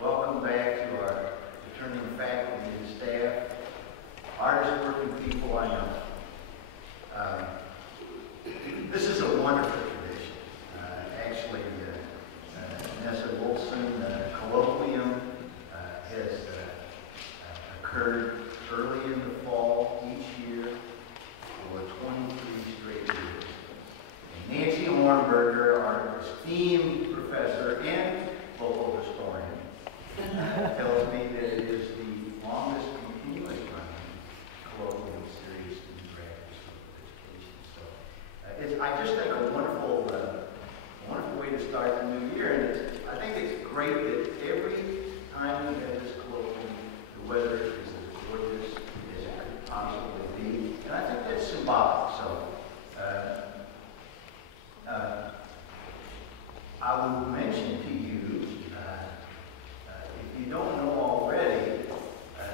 welcome back to our returning faculty and staff, hardest working people I know. This is a wonderful tradition. Actually, Nessa Wolfson Colloquium has occurred early in the fall each year for 23 straight years. And Nancy Hornberger, our esteemed professor and local historian, tells me that it is the longest continuous running colloquium series in graduate school education. So I just think a wonderful way to start the new year. And I think it's great that every time we have this colloquium, the weather is as gorgeous as it could possibly be. And I think that's symbolic. So I will mention to you, if you don't know already,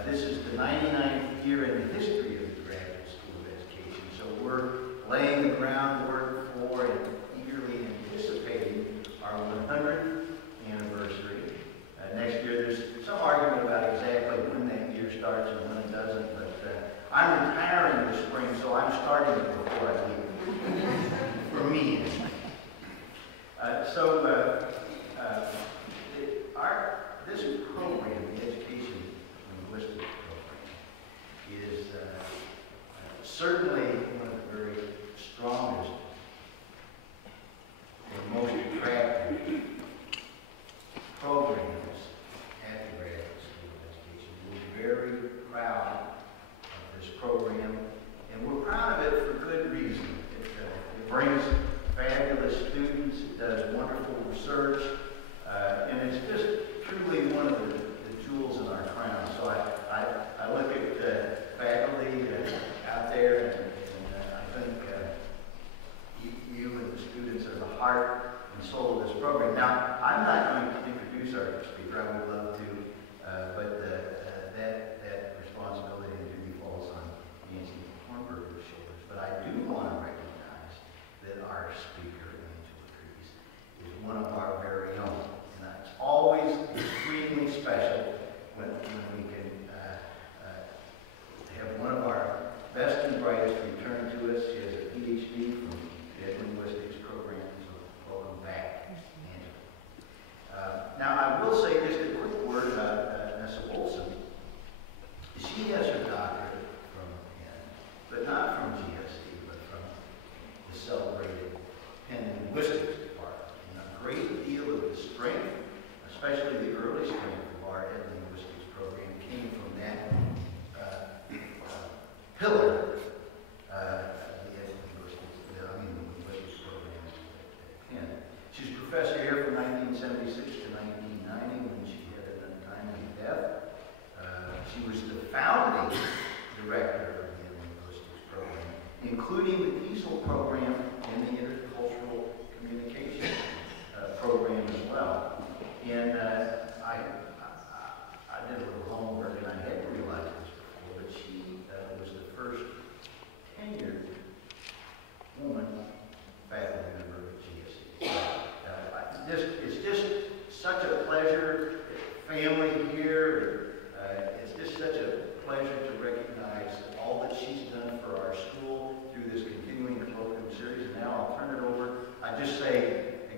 this is the 99th year in the history of the graduate school of education. So we're laying the groundwork for and eagerly anticipating our 100th anniversary. Next year, there's some argument about exactly when that year starts and when it doesn't, but I'm retiring this spring, so I'm starting it before I leave. For me, anyway. This program, the Education Linguistics program, is certainly one of the very strongest and most attractive programs at the Graduate School of Education. We're very proud of this program, and we're proud of it for good reason. It brings fabulous students, it does wonderful research, and it's just truly one of the jewels in our crown. So I look at faculty out there, and I think you and the students are the heart and soul of this program. Now, I'm not going to introduce our speaker. I would love to, but that responsibility and duty falls on Nancy Hornberger's shoulders. But I do want to recognize that our speaker, Creese, is one of our very own. And it's always extremely special when we can have one of our best and brightest return to us. She has a PhD from the Linguistics program, so welcome back, Angela. Now, I will say just a quick word about Nessa Wolfson. She has her doctorate from Penn, but not from GSE, but from the celebrated Penn Linguistics department. And a great deal of the strength, especially the early strength of our Ed Linguistics program, came from that pillar, the linguistics program at Penn. She's professor here from 1976 to 1990 when she had an untimely death. She was the founding director of the Ed Linguistics program, including the TESOL program and the intercultural communication program as well. And I did a little homework, and I hadn't realized this before, but she was the first tenured woman faculty member at GSE. It's just such a pleasure, family here. It's just such a pleasure to recognize all that she's done for our school through this continuing colloquium series. And now I'll turn it over. I just say,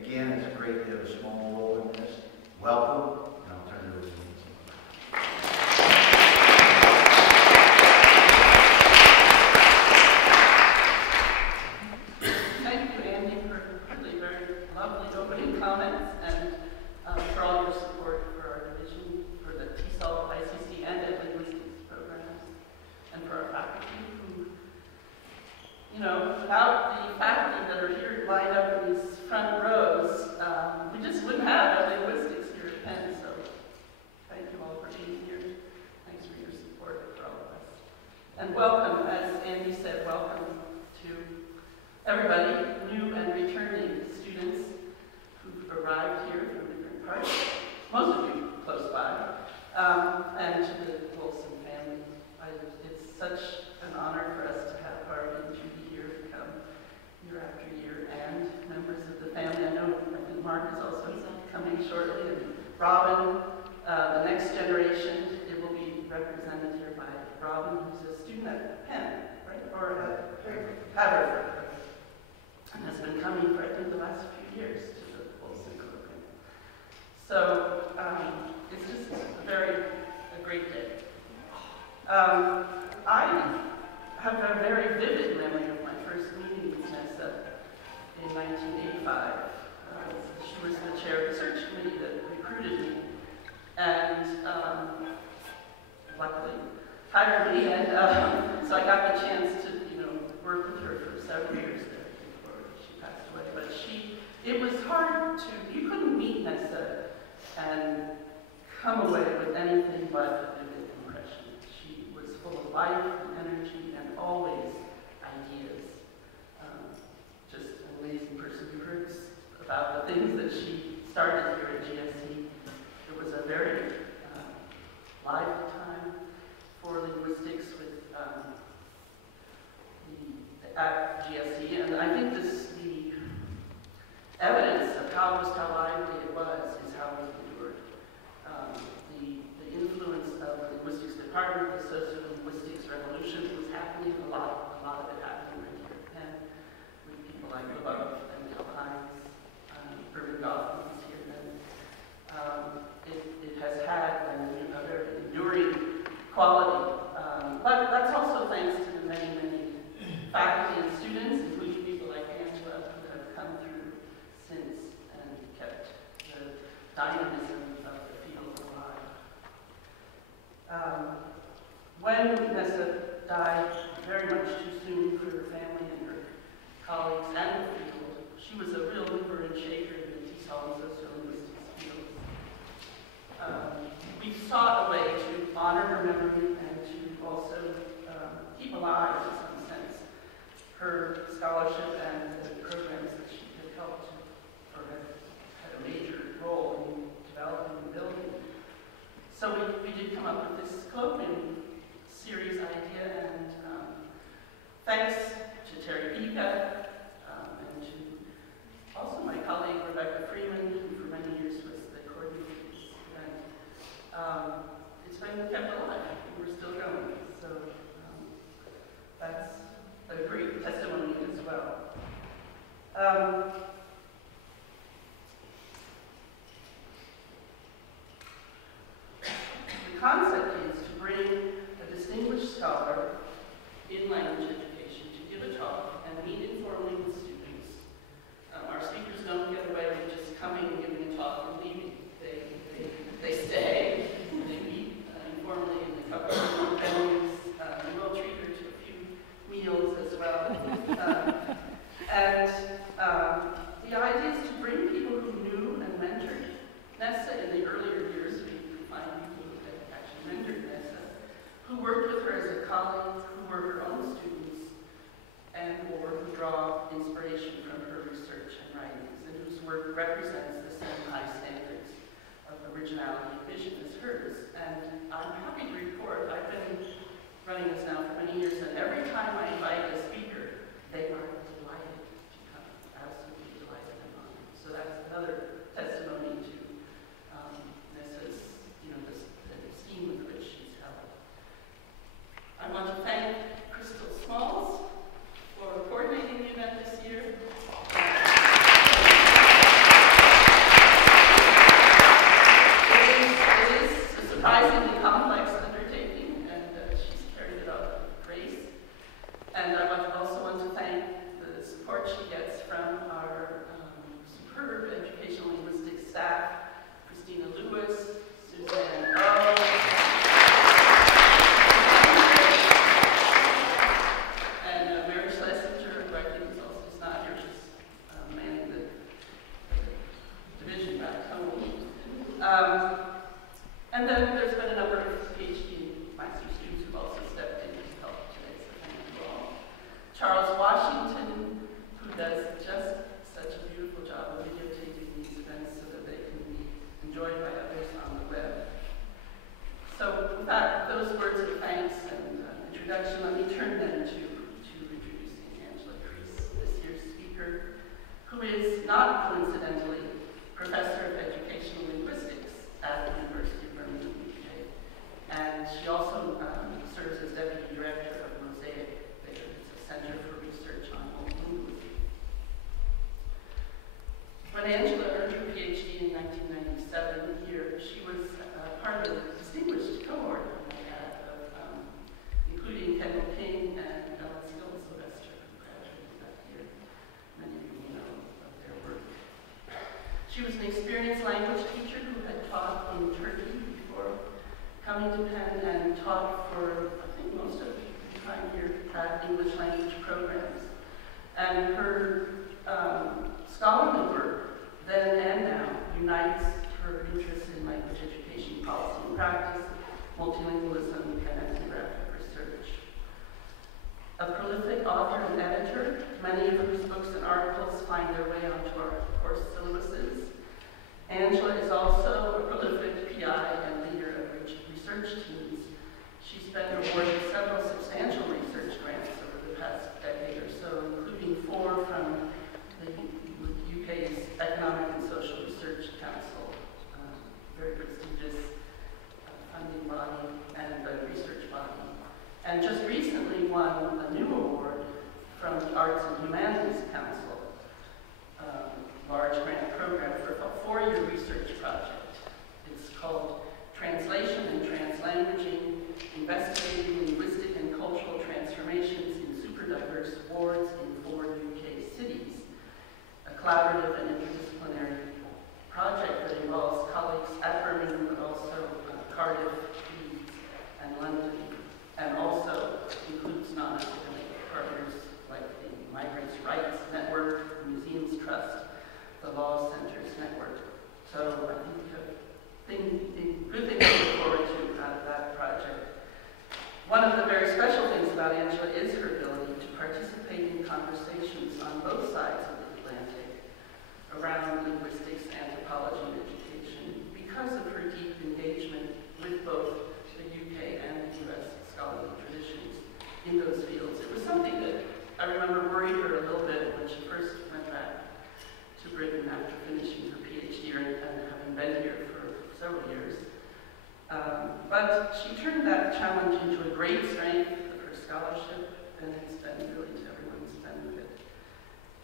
again, it's great to have a small role in this. Welcome, and I'll turn it over to Nancy. Thank you, Andy, for really very lovely opening comments, and for all your support for our division, for the TESOL, ICC, and Ed Linguistics programs, and for our faculty who, without the faculty that are here lined up in these front rows, we just wouldn't have Ed Linguistics here at Penn. So thank you all for being here. Thanks for your support for all of us. And welcome, as Andy said, welcome to everybody, new and returning students who've arrived here from different parts, most of you close by, and to the Wolfson family. It's such an honor for us to have Harvey and Judy here to come year after year, and members of the family. I think Mark is also coming shortly, and Robin, represented here by Robin, who's a student at Penn, right? Or at Haverford, and has been coming for, I think, the last few years to the Wolfson Colloquium. So it's just a great day. I have a very vivid memory of my first meeting with Nessa in 1985. She was the chair of the search committee that recruited me, and luckily hired me, and so I got the chance to, work with her for several years there before she passed away. But it was hard you couldn't meet Nessa and come away with anything but a vivid impression. She was full of life and energy and always ideas. Just an amazing person. You heard about the things that she started here at GSE. It was a very lively time for linguistics at GSE, and I think the evidence of how lively it was is how it endured. The influence of the linguistics department, the sociolinguistics revolution was happening a lot of it happening right here at Penn, with people like Leboeuf and Hines, Birmingham was here then. It has had a very enduring quality, but that's also thanks to the many faculty and students, including people like Angela, who have come through since and kept the dynamism of the field alive. When Nessa died, very much too soon for her family and her colleagues and the field, she was a real mover and shaker in the TESOL and sociolinguistics fields. We sought a way to honor her memory and to also keep alive, in some sense, her scholarship and the programs that she had helped or had a major role in developing and building. So we did come up with this colloquium series idea, and thanks to Terry Pika and to also my colleague Rebecca Freeman, who for many years was the coordinator of this event. It's been kept alive. We're still going. So that's a great testimony as well. The concept is to bring a distinguished scholar in language education to give a talk and meet informally with students. Our speakers don't get away with just coming and giving a talk and leaving. They stay. They meet informally in a couple of venues. We will treat her to a few meals as well. The idea is to bring people who knew and mentored Nessa in the earlier years. We find people who had actually mentored Nessa, who worked with her as a colleague, who were her own students, and or who draw inspiration from her research and writings, and whose work represents the same high standards of originality and vision as hers. And I'm happy to report, I've been running this now for many years, and every time I invite a speaker, they are delighted to come, absolutely delighted and honored. So that's another testimony to Nessa's, the esteem with which she's held. I want to thank Crystal Smalls for coordinating the event this year. It is a surprisingly complex undertaking, and she's carried it out with grace. And I also want to thank the support she gets from our superb educational linguistics staff, Christina Lewis, Suzanne O, and Mary Schlesinger, who I think is not here, she's manning the division back home. And then there's been a number of PhD and master's students who've also stepped in to help today, so thank you all. Charles Washington, who does just such a beautiful job of videotaping these events so that they can be enjoyed by others on the web. So with those words of thanks and introduction, let me turn then to introducing Angela Creese, this year's speaker, who is not coincidentally Professor of Educational Linguistics at the University of Birmingham, UK. And she also coming to Penn and taught for, I think, most of the time here at English language programs. And her scholarly work, then and now, unites her interest in language education policy and practice, multilingualism, and ethnographic research. A prolific author and editor, many of whose books and articles find their way onto our course syllabuses. Angela is also a prolific PI and leader of research teams. She's been awarded several substantial research grants over the past decade or so, including 4 from the UK's Economic and Social Research Council, very prestigious funding body and a research body. And just recently won a new award from the Arts and Humanities Council, large grant program for a 4-year research project. It's called Translation and Translanguaging, Investigating Linguistic and Cultural Transformations in Superdiverse Wards in 4 UK cities, a collaborative and interdisciplinary project that involves colleagues at Birmingham, but also Cardiff, Leeds, and London, and also includes non-academic partners like the Migrants' Rights Network, the Museums Trust, the Law Centers Network. So I think good thing to look forward to out of that project. One of the very special things about Angela is her ability to participate in conversations on both sides of the Atlantic around linguistics, anthropology, and education because of her deep engagement with both the UK and the US scholarly traditions in those fields. It was something that I remember worried her a little bit when she first went back to Britain after finishing her PhD and having been here for several years. But she turned that challenge into a great strength of her scholarship, and it's been really to everyone's benefit.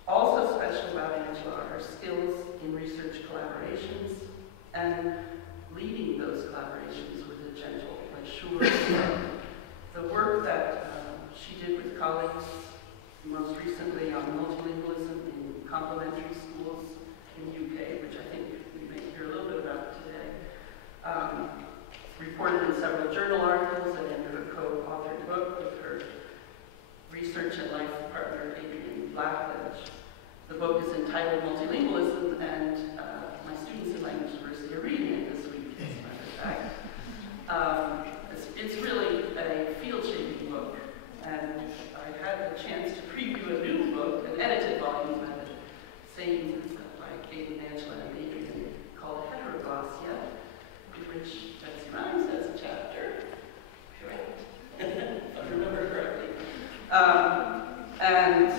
Also special about Angela are her skills in research collaborations and leading those collaborations with a gentle, assured tone. The work that she did with colleagues, most recently on multilingualism in complementary schools in the UK, which I think we may hear a little bit about today, reported in several journal articles and in her co-authored book with her research and life partner, Adrian Blackledge. The book is entitled Multilingualism, and my students in Language University are reading it this week, as a matter of fact. It's really a field-shaping book, and I had the chance to preview a new book, an edited volume by the same by Kate and Angela and Adrian, called Heteroglossia, in which Betsy Rhymes has a chapter, correct? If I remember correctly. And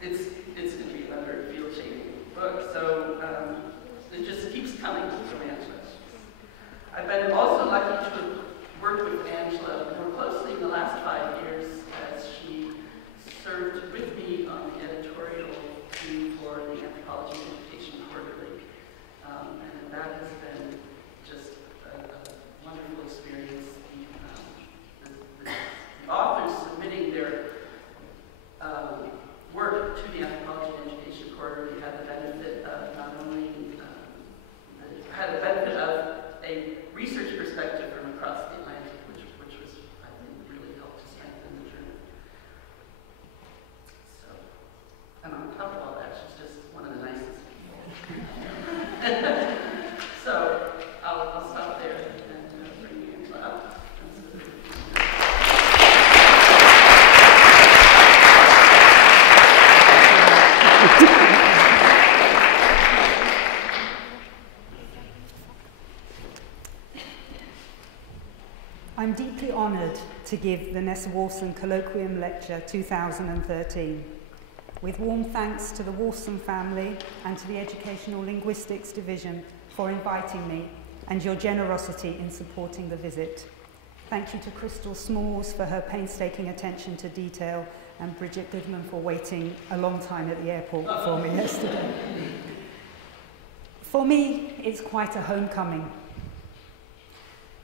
it's going to be another field-shaping book, so it just keeps coming from Angela. I've been also lucky to work with Angela more closely in the last 5 years as she served with me on the editorial team for the Anthropology and Education Quarterly. And that has been just a wonderful experience. The authors submitting their work to the Anthropology and Education Quarterly had the benefit of not only had the benefit of a research perspective from across the Atlantic, which was, I think, really helped to strengthen the journal. So, and on top of all that, she's just one of the nicest people. So, I'll stop there and bring you Angela up. I'm deeply honoured to give the Nessa Wolfson Colloquium Lecture 2013, with warm thanks to the Wolfson family and to the Educational Linguistics Division for inviting me and your generosity in supporting the visit. Thank you to Crystal Smalls for her painstaking attention to detail and Bridget Goodman for waiting a long time at the airport for me yesterday. For me, it's quite a homecoming.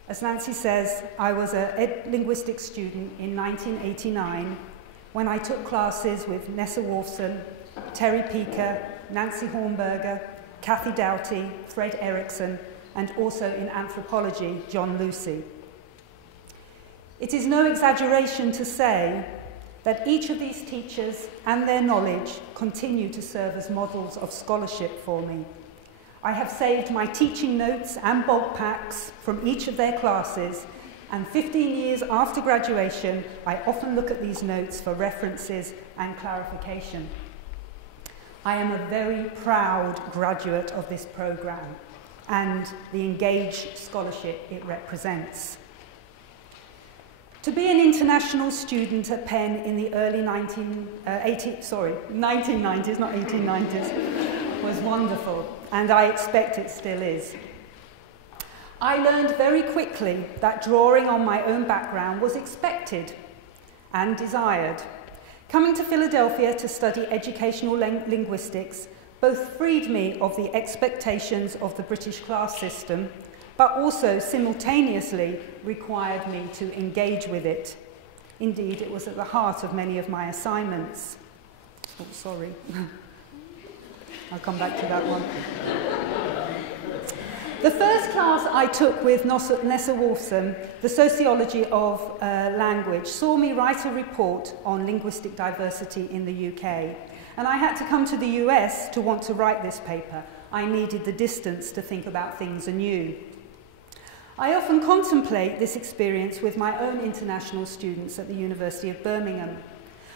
As Nancy says, I was a linguistics student in 1989 when I took classes with Nessa Wolfson, Terry Peaker, Nancy Hornberger, Kathy Doughty, Fred Erickson, and also in anthropology, John Lucy. It is no exaggeration to say that each of these teachers and their knowledge continue to serve as models of scholarship for me. I have saved my teaching notes and bulk packs from each of their classes, and 15 years after graduation, I often look at these notes for references and clarification. I am a very proud graduate of this programme and the engaged scholarship it represents. To be an international student at Penn in the early 1990s, not 1890s, was wonderful, and I expect it still is. I learned very quickly that drawing on my own background was expected and desired. Coming to Philadelphia to study educational linguistics both freed me of the expectations of the British class system, but also simultaneously required me to engage with it. Indeed, it was at the heart of many of my assignments. Oh, sorry. I'll come back to that one. The first class I took with Nessa Wolfson, the sociology of language, saw me write a report on linguistic diversity in the UK. And I had to come to the US to want to write this paper. I needed the distance to think about things anew. I often contemplate this experience with my own international students at the University of Birmingham.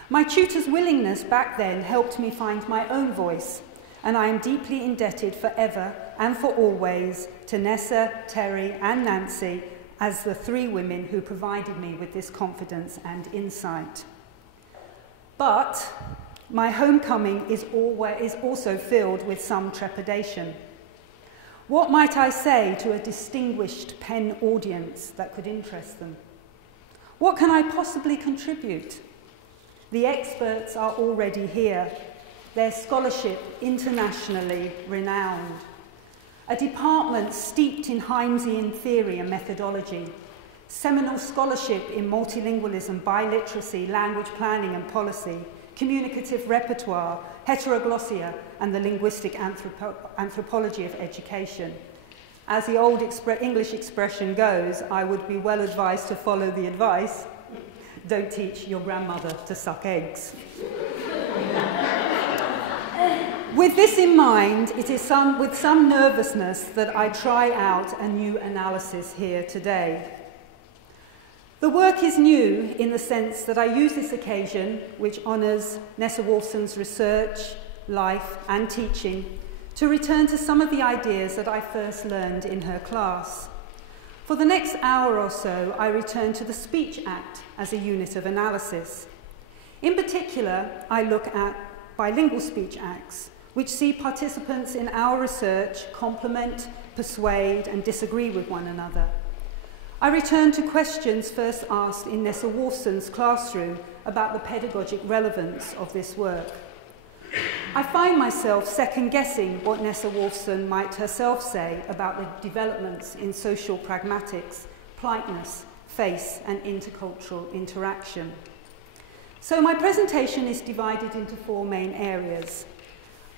My tutor's willingness back then helped me find my own voice, and I am deeply indebted forever and for always to Nessa, Terry, and Nancy as the three women who provided me with this confidence and insight. But my homecoming is also filled with some trepidation. What might I say to a distinguished Penn audience that could interest them? What can I possibly contribute? The experts are already here, their scholarship internationally renowned. A department steeped in Heimsian theory and methodology, seminal scholarship in multilingualism, biliteracy, language planning and policy, communicative repertoire, heteroglossia, and the linguistic anthropology of education. As the old English expression goes, I would be well advised to follow the advice, don't teach your grandmother to suck eggs. With this in mind, it is with some nervousness that I try out a new analysis here today. The work is new in the sense that I use this occasion, which honours Nessa Wolfson's research, life and teaching, to return to some of the ideas that I first learned in her class. For the next hour or so, I return to the Speech Act as a unit of analysis. In particular, I look at bilingual speech acts, which see participants in our research complement, persuade, and disagree with one another. I return to questions first asked in Nessa Wolfson's classroom about the pedagogic relevance of this work. I find myself second-guessing what Nessa Wolfson might herself say about the developments in social pragmatics, politeness, face, and intercultural interaction. So my presentation is divided into four main areas.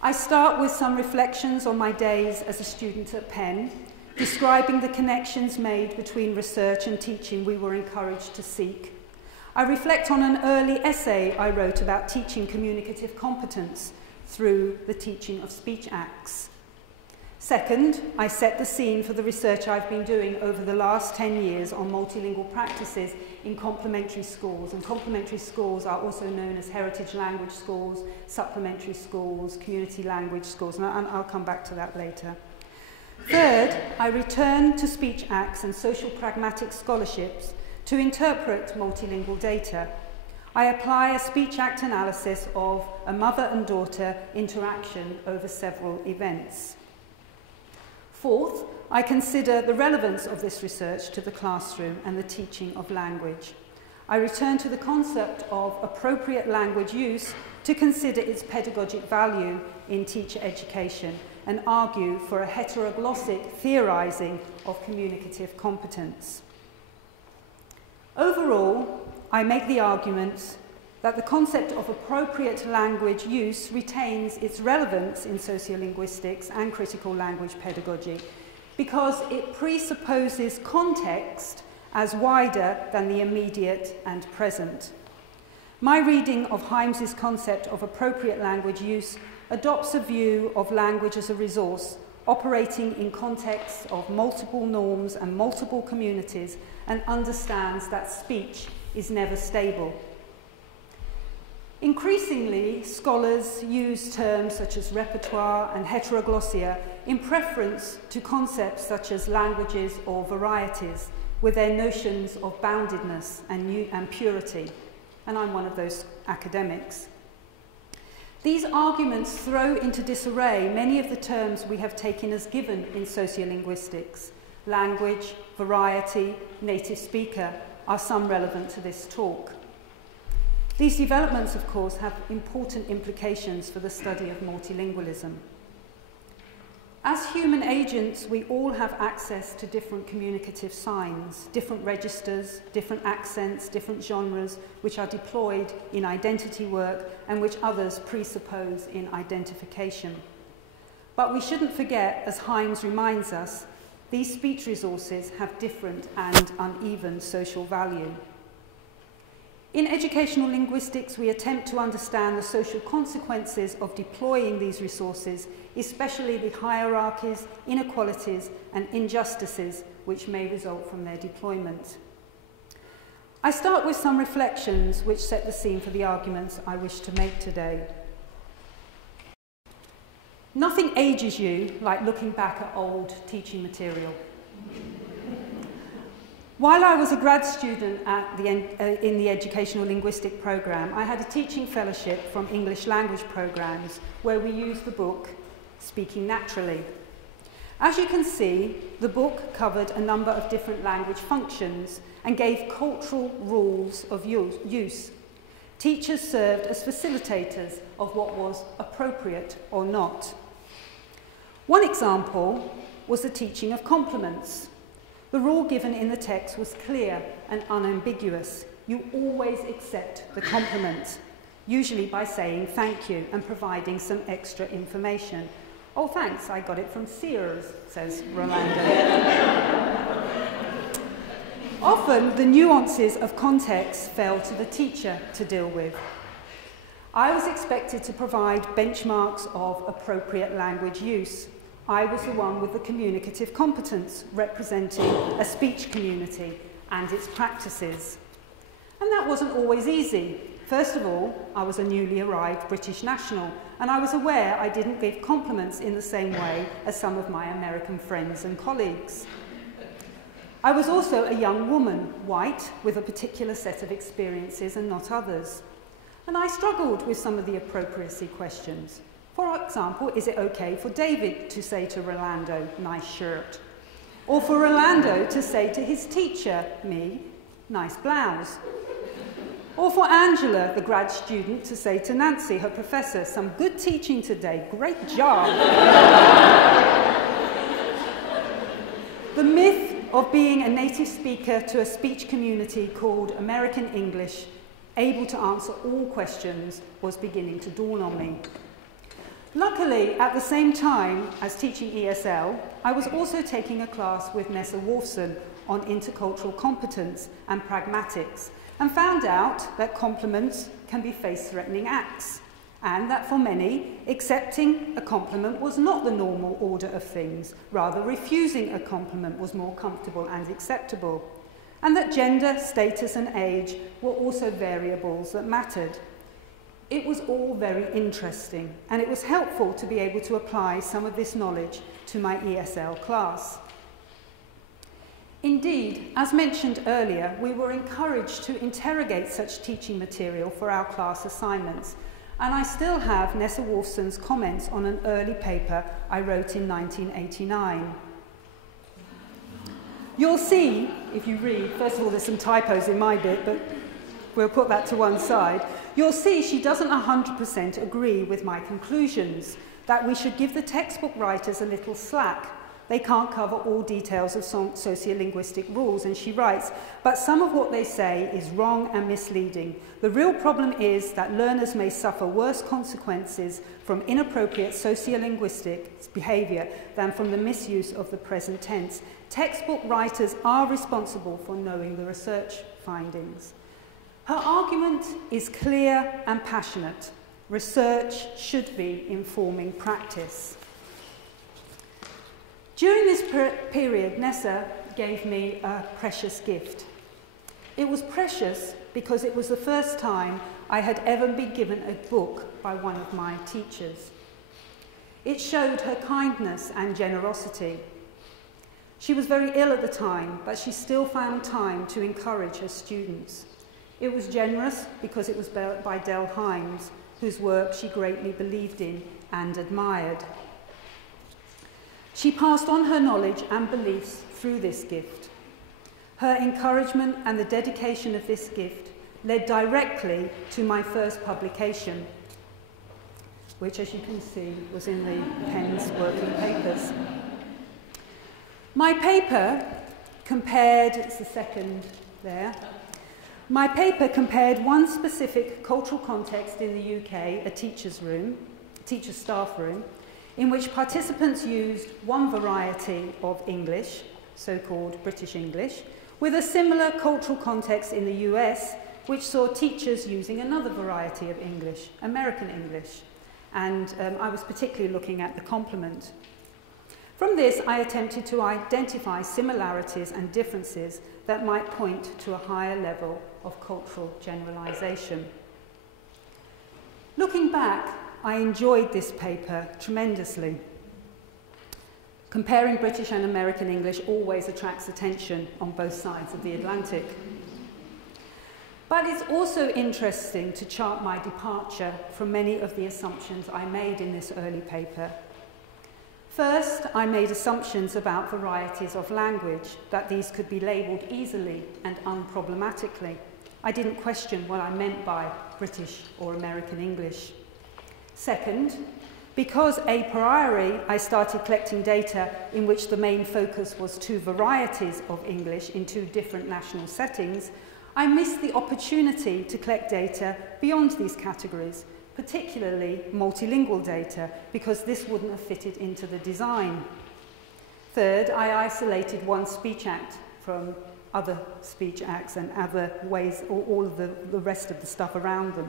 I start with some reflections on my days as a student at Penn, describing the connections made between research and teaching we were encouraged to seek. I reflect on an early essay I wrote about teaching communicative competence through the teaching of speech acts. Second, I set the scene for the research I've been doing over the last 10 years on multilingual practices in complementary schools. And complementary schools are also known as heritage language schools, supplementary schools, community language schools, and I'll come back to that later. Third, I return to speech acts and social pragmatic scholarships to interpret multilingual data. I apply a speech act analysis of a mother and daughter interaction over several events. Fourth, I consider the relevance of this research to the classroom and the teaching of language. I return to the concept of appropriate language use to consider its pedagogic value in teacher education and argue for a heteroglossic theorizing of communicative competence. Overall, I make the argument that the concept of appropriate language use retains its relevance in sociolinguistics and critical language pedagogy because it presupposes context as wider than the immediate and present. My reading of Hymes's concept of appropriate language use adopts a view of language as a resource, operating in contexts of multiple norms and multiple communities, and understands that speech is never stable. Increasingly, scholars use terms such as repertoire and heteroglossia in preference to concepts such as languages or varieties, with their notions of boundedness and purity. And I'm one of those academics. These arguments throw into disarray many of the terms we have taken as given in sociolinguistics. Language, variety, native speaker are some relevant to this talk. These developments, of course, have important implications for the study of multilingualism. As human agents, we all have access to different communicative signs, different registers, different accents, different genres, which are deployed in identity work and which others presuppose in identification. But we shouldn't forget, as Hymes reminds us, these speech resources have different and uneven social value. In educational linguistics, we attempt to understand the social consequences of deploying these resources, especially the hierarchies, inequalities, and injustices which may result from their deployment. I start with some reflections which set the scene for the arguments I wish to make today. Nothing ages you like looking back at old teaching material. While I was a grad student in the educational linguistic program, I had a teaching fellowship from English language programs where we used the book Speaking Naturally. As you can see, the book covered a number of different language functions and gave cultural rules of use. Teachers served as facilitators of what was appropriate or not. One example was the teaching of compliments. The rule given in the text was clear and unambiguous. You always accept the compliment, usually by saying thank you and providing some extra information. Oh, thanks, I got it from Sears, says Rolando. Often, the nuances of context fell to the teacher to deal with. I was expected to provide benchmarks of appropriate language use. I was the one with the communicative competence, representing a speech community and its practices. And that wasn't always easy. First of all, I was a newly arrived British national, and I was aware I didn't give compliments in the same way as some of my American friends and colleagues. I was also a young woman, white, with a particular set of experiences and not others. And I struggled with some of the appropriacy questions. For example, is it okay for David to say to Rolando, nice shirt? Or for Rolando to say to his teacher, me, nice blouse? Or for Angela, the grad student, to say to Nancy, her professor, some good teaching today, great job. The myth of being a native speaker to a speech community called American English, able to answer all questions, was beginning to dawn on me. Luckily, at the same time as teaching ESL, I was also taking a class with Nessa Wolfson on intercultural competence and pragmatics, and found out that compliments can be face-threatening acts, and that for many, accepting a compliment was not the normal order of things, rather refusing a compliment was more comfortable and acceptable, and that gender, status and age were also variables that mattered. It was all very interesting, and it was helpful to be able to apply some of this knowledge to my ESL class. Indeed, as mentioned earlier, we were encouraged to interrogate such teaching material for our class assignments, and I still have Nessa Wolfson's comments on an early paper I wrote in 1989. You'll see, if you read, first of all, there's some typos in my bit, but we'll put that to one side. You'll see she doesn't 100% agree with my conclusions, that we should give the textbook writers a little slack, They can't cover all details of sociolinguistic rules, and she writes, but some of what they say is wrong and misleading. The real problem is that learners may suffer worse consequences from inappropriate sociolinguistic behaviour than from the misuse of the present tense. Textbook writers are responsible for knowing the research findings. Her argument is clear and passionate. Research should be informing practice. During this period, Nessa gave me a precious gift. It was precious because it was the first time I had ever been given a book by one of my teachers. It showed her kindness and generosity. She was very ill at the time, but she still found time to encourage her students. It was generous because it was by Del Hymes, whose work she greatly believed in and admired. She passed on her knowledge and beliefs through this gift. Her encouragement and the dedication of this gift led directly to my first publication, which, as you can see, was in the Penn's working papers. My paper compared, it's the second there, my paper compared one specific cultural context in the UK, a teacher's staff room, in which participants used one variety of English, so-called British English, with a similar cultural context in the US, which saw teachers using another variety of English, American English. And I was particularly looking at the complement. From this, I attempted to identify similarities and differences that might point to a higher level of cultural generalization. Looking back, I enjoyed this paper tremendously. Comparing British and American English always attracts attention on both sides of the Atlantic. But it's also interesting to chart my departure from many of the assumptions I made in this early paper. First, I made assumptions about varieties of language, that these could be labelled easily and unproblematically. I didn't question what I meant by British or American English. Second, because a priori I started collecting data in which the main focus was two varieties of English in two different national settings, I missed the opportunity to collect data beyond these categories, particularly multilingual data, because this wouldn't have fitted into the design. Third, I isolated one speech act from other speech acts and other ways, or all of the rest of the stuff around them.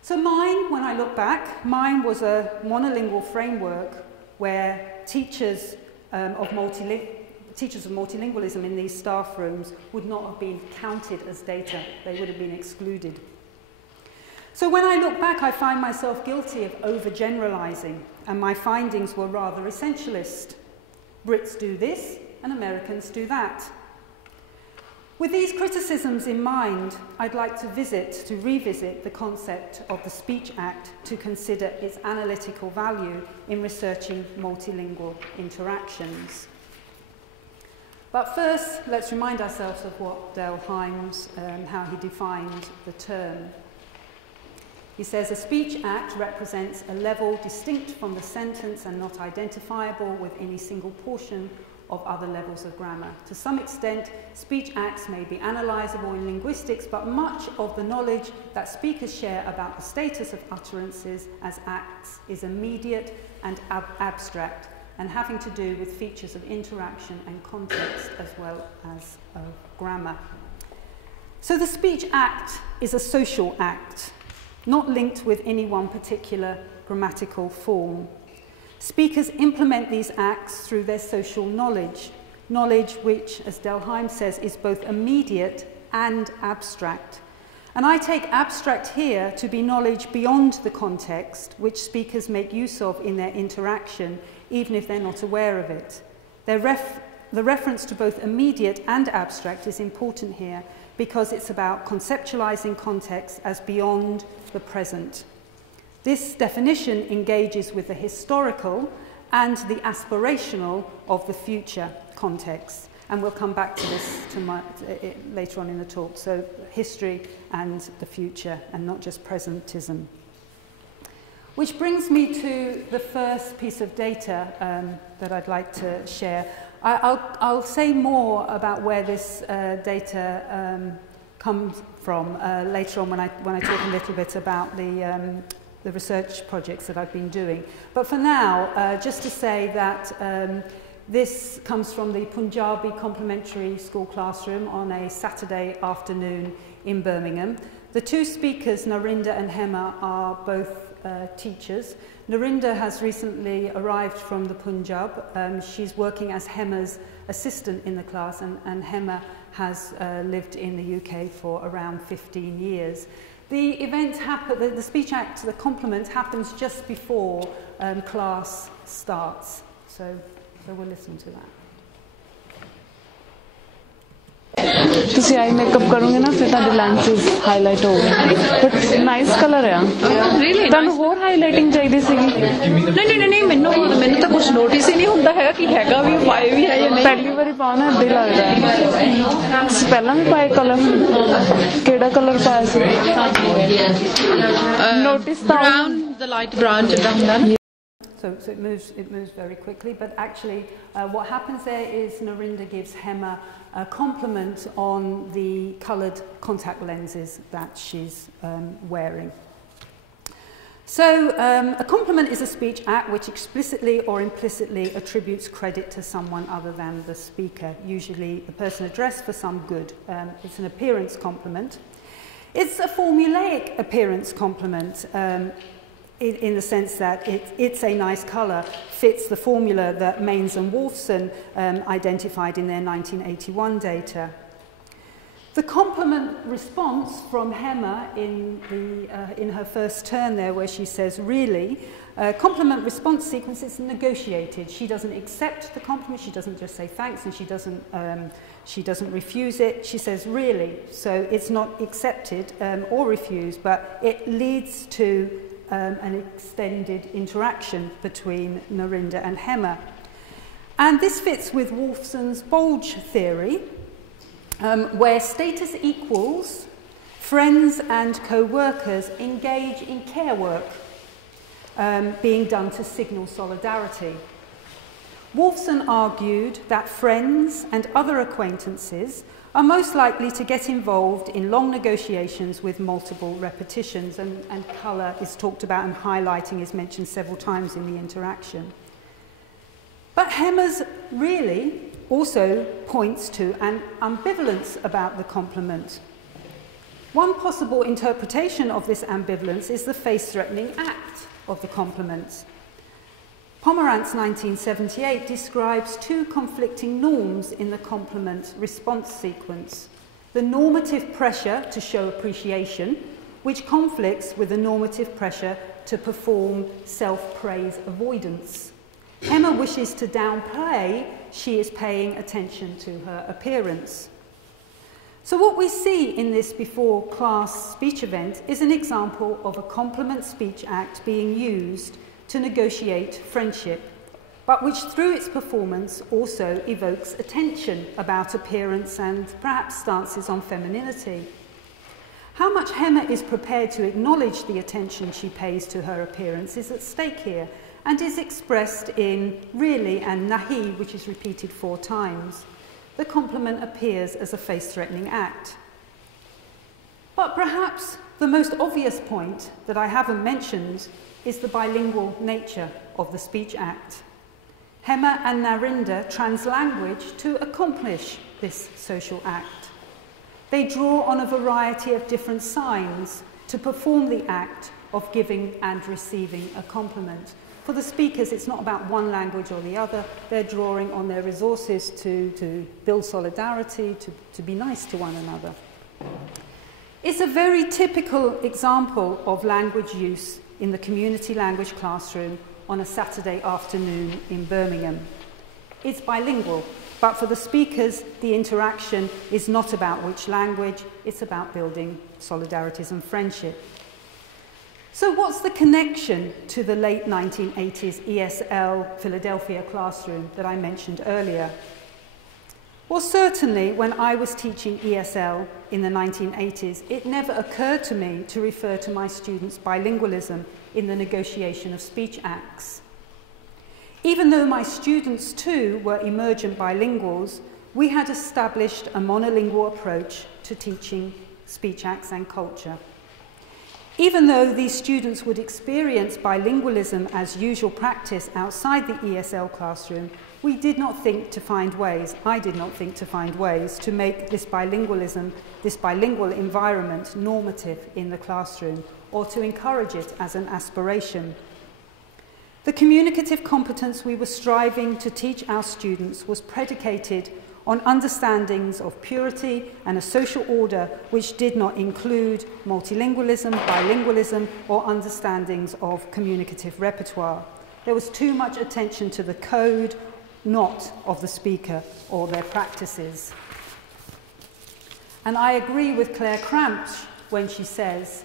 So mine, when I look back, mine was a monolingual framework where teachers of multilingualism in these staff rooms would not have been counted as data. They would have been excluded. So when I look back, I find myself guilty of overgeneralizing, and my findings were rather essentialist. Brits do this, and Americans do that. With these criticisms in mind, I'd like to revisit the concept of the Speech Act to consider its analytical value in researching multilingual interactions. But first, let's remind ourselves of what Del Hymes, how he defined the term. He says, a speech act represents a level distinct from the sentence and not identifiable with any single portion of other levels of grammar. To some extent, speech acts may be analysable in linguistics, but much of the knowledge that speakers share about the status of utterances as acts is immediate and abstract, and having to do with features of interaction and context as well as of grammar. So the speech act is a social act, not linked with any one particular grammatical form. Speakers implement these acts through their social knowledge which, as Del Hymes says, is both immediate and abstract. And I take abstract here to be knowledge beyond the context, which speakers make use of in their interaction, even if they're not aware of it. The reference to both immediate and abstract is important here because it's about conceptualizing context as beyond the present. This definition engages with the historical and the aspirational of the future context. And we'll come back to this later on in the talk. So history and the future, and not just presentism. Which brings me to the first piece of data that I'd like to share. I'll say more about where this data comes from later on when I talk a little bit about the research projects that I've been doing. But for now, just to say that this comes from the Punjabi Complementary School Classroom on a Saturday afternoon in Birmingham. The two speakers, Narinder and Hema, are both teachers. Narinder has recently arrived from the Punjab. She's working as Hema's assistant in the class, and Hema has lived in the UK for around 15 years. The event the speech act, the compliment, happens just before class starts. So we'll listen to that. ਤੁਸੀਂ eye makeup ਕਰੋਗੇ ਨਾ ਫਿਰ ਤੁਹਾਡੇ lenses highlight ਹੋ ਗਏ but nice colour ਆ ਤੁਹਾਨੂੰ ਹੋਰ ਹਾਈਲਾਈਟਿੰਗ ਚਾਹੀਦੀ ਸੀਗੀ ਨਹੀਂ ਮੈਨੂੰ ਤਾਂ ਕੁਝ ਨੋਟਿਸ ਹੀ ਨਹੀਂ ਹੁੰਦਾ ਹੈਗਾ ਕਿ ਹੈਗਾ ਵੀ ਪਾਏ ਵੀ ਹੈ ਜਾਂ ਨਹੀਂ ਪਹਿਲੀ ਵਾਰੀ ਪਾਉਣਾ ਏਦਾਂ ਹੀ ਲੱਗਦਾ ਹੈ ਪਹਿਲਾਂ ਵੀ ਪਾਏ ਕਲਰ ਕਿਹੜਾ ਕਲਰ ਪਾਇਆ ਸੀ ਨੋਟਿਸ ਤਾਂ brown the light brown ਜਿੱਦਾਂ ਹੁੰਦਾ ਨਾ So it moves very quickly, but actually what happens there is Narinder gives Hema a compliment on the coloured contact lenses that she's wearing. So a compliment is a speech act which explicitly or implicitly attributes credit to someone other than the speaker, usually the person addressed for some good. It's an appearance compliment. It's a formulaic appearance compliment. In the sense that it's a nice colour, fits the formula that Mains and Wolfson identified in their 1981 data. The compliment response from Hema in her first turn there, where she says, really, compliment response sequence is negotiated. She doesn't accept the compliment, she doesn't just say thanks, and she doesn't refuse it, she says really. So it's not accepted or refused, but it leads to an extended interaction between Narinder and Hema. And this fits with Wolfson's bulge theory, where status equals, friends and co-workers engage in care work being done to signal solidarity. Wolfson argued that friends and other acquaintances are most likely to get involved in long negotiations with multiple repetitions, and colour is talked about and highlighting is mentioned several times in the interaction. But Hema's really also points to an ambivalence about the compliment. One possible interpretation of this ambivalence is the face-threatening act of the compliment. Pomerantz 1978 describes two conflicting norms in the compliment response sequence. The normative pressure to show appreciation, which conflicts with the normative pressure to perform self-praise avoidance. Hema wishes to downplay she is paying attention to her appearance. So what we see in this before class speech event is an example of a compliment speech act being used to negotiate friendship, but which through its performance also evokes attention about appearance and perhaps stances on femininity. How much Hema is prepared to acknowledge the attention she pays to her appearance is at stake here, and is expressed in really and nahi, which is repeated 4 times. The compliment appears as a face-threatening act. But perhaps the most obvious point that I haven't mentioned is the bilingual nature of the speech act. Hema and Narinder translanguage to accomplish this social act. They draw on a variety of different signs to perform the act of giving and receiving a compliment. For the speakers, it's not about one language or the other. They're drawing on their resources to build solidarity, to be nice to one another. It's a very typical example of language use in the community language classroom on a Saturday afternoon in Birmingham. It's bilingual, but for the speakers, the interaction is not about which language, it's about building solidarities and friendship. So what's the connection to the late 1980s ESL Philadelphia classroom that I mentioned earlier? Well, certainly when I was teaching ESL in the 1980s, it never occurred to me to refer to my students' bilingualism in the negotiation of speech acts. Even though my students too were emergent bilinguals, we had established a monolingual approach to teaching speech acts and culture. Even though these students would experience bilingualism as usual practice outside the ESL classroom, we did not think to find ways, I did not think to find ways to make this bilingualism, this bilingual environment normative in the classroom, or to encourage it as an aspiration. The communicative competence we were striving to teach our students was predicated on understandings of purity and a social order which did not include multilingualism, bilingualism, or understandings of communicative repertoire. There was too much attention to the code, not of the speaker or their practices. And I agree with Claire Crampsch when she says,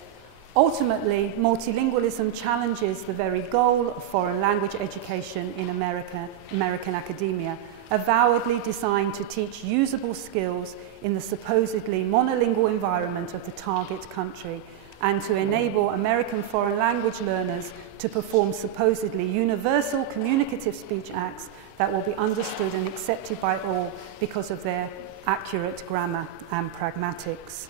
ultimately, multilingualism challenges the very goal of foreign language education in American academia, avowedly designed to teach usable skills in the supposedly monolingual environment of the target country, and to enable American foreign language learners to perform supposedly universal communicative speech acts that will be understood and accepted by all because of their accurate grammar and pragmatics.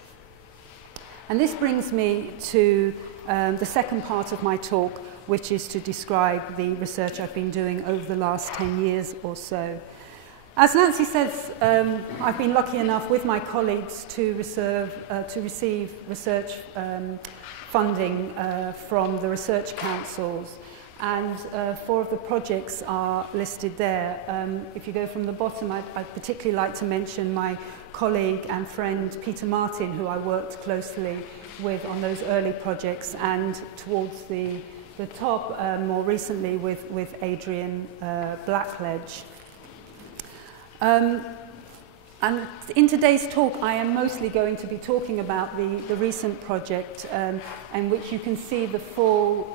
And this brings me to the second part of my talk, which is to describe the research I've been doing over the last 10 years or so. As Nancy says, I've been lucky enough with my colleagues to receive research funding from the research councils, and 4 of the projects are listed there. If you go from the bottom, I'd particularly like to mention my colleague and friend Peter Martin, who I worked closely with on those early projects, and towards the top, more recently with Adrian Blackledge. And in today's talk, I am mostly going to be talking about the recent project, in which you can see the full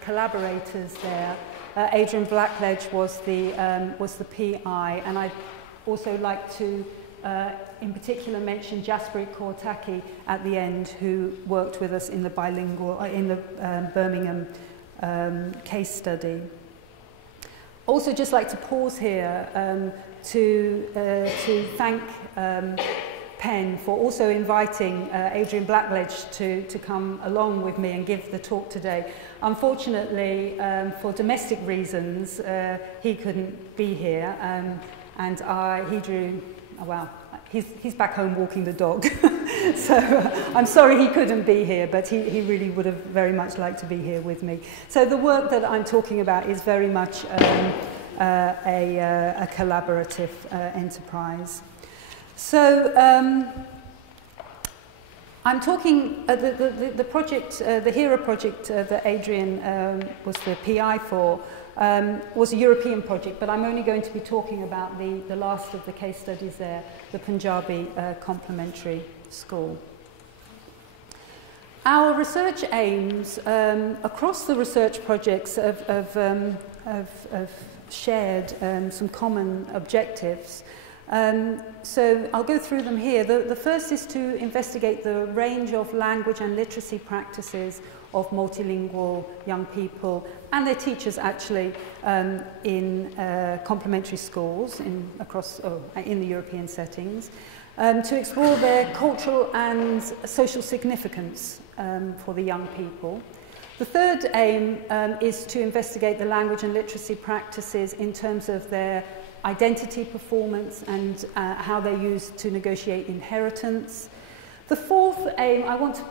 collaborators there. Adrian Blackledge was the PI, and I'd also like to, in particular, mention Jaspreet Kaur-Taki at the end, who worked with us in the Birmingham case study. Also, just like to pause here to thank Penn for also inviting Adrian Blackledge to come along with me and give the talk today. Unfortunately, for domestic reasons, he couldn't be here, and he drew, well, he's back home walking the dog. So I'm sorry he couldn't be here, but he really would have very much liked to be here with me. So the work that I'm talking about is very much a collaborative enterprise. So I'm talking, the project, the HERA project that Adrian was the PI for, was a European project, but I'm only going to be talking about the last of the case studies there, the Punjabi Complementary School. Our research aims across the research projects have shared some common objectives. So I'll go through them here. The first is to investigate the range of language and literacy practices of multilingual young people and their teachers, actually, in complementary schools in the European settings, to explore their cultural and social significance for the young people. The third aim is to investigate the language and literacy practices in terms of their identity performance and how they're used to negotiate inheritance. The fourth aim I want to